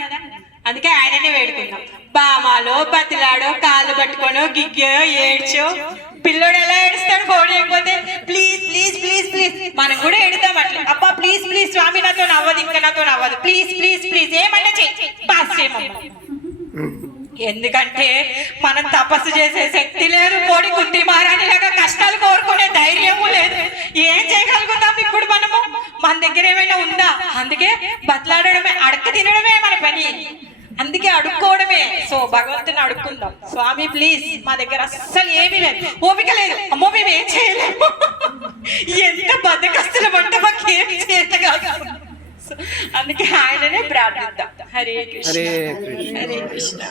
అందుకే ఆయననే వేడుకుందాం. బామాలో బతిలాడో కాళ్ళు పట్టుకోనో గిగ్గో ఏడ్చో, పిల్లోడు ఎలా ఏడుస్తాడు ఫోన్ అయిపోతే ప్లీజ్ ప్లీజ్ ప్లీజ్ ప్లీజ్ మనం కూడా ఏడుతాం అట్లా. అబ్బా ప్లీజ్ ప్లీజ్ స్వామి నాతో నవ్వదు, ఇంకా నాతో నవ్వదు, ప్లీజ్ ప్లీజ్ ప్లీజ్ ఏమన్నా చెయ్యి, పాస్ చేయమమ్మా. ఎందుకంటే మనం తపస్సు చేసే శక్తి లేదు, పొడి కుత్తి మారాని లాగా కష్టాలు కోరుకునే ధైర్యము లేదు. ఏం చేయగలుగుతాం ఇప్పుడు మనము? మన దగ్గర ఏమైనా ఉందా? అందుకే బతలాడమే, అడక తినడమే మన పని. అందుకే అడుక్కోవడమే. సో భగవంతుని అడుక్కుందాం, స్వామి ప్లీజ్ మా దగ్గర అస్సలు ఏమీ లేదు, ఓపిక లేదు, అమ్మో మేము ఏం చేయలేము, ఎంత బద్దకస్తులం అంటే మాకు ఏమి చేత కాదు. అందుకే ఆయననే ప్రార్థిద్దాం. హరే కృష్ణ హరే కృష్ణ.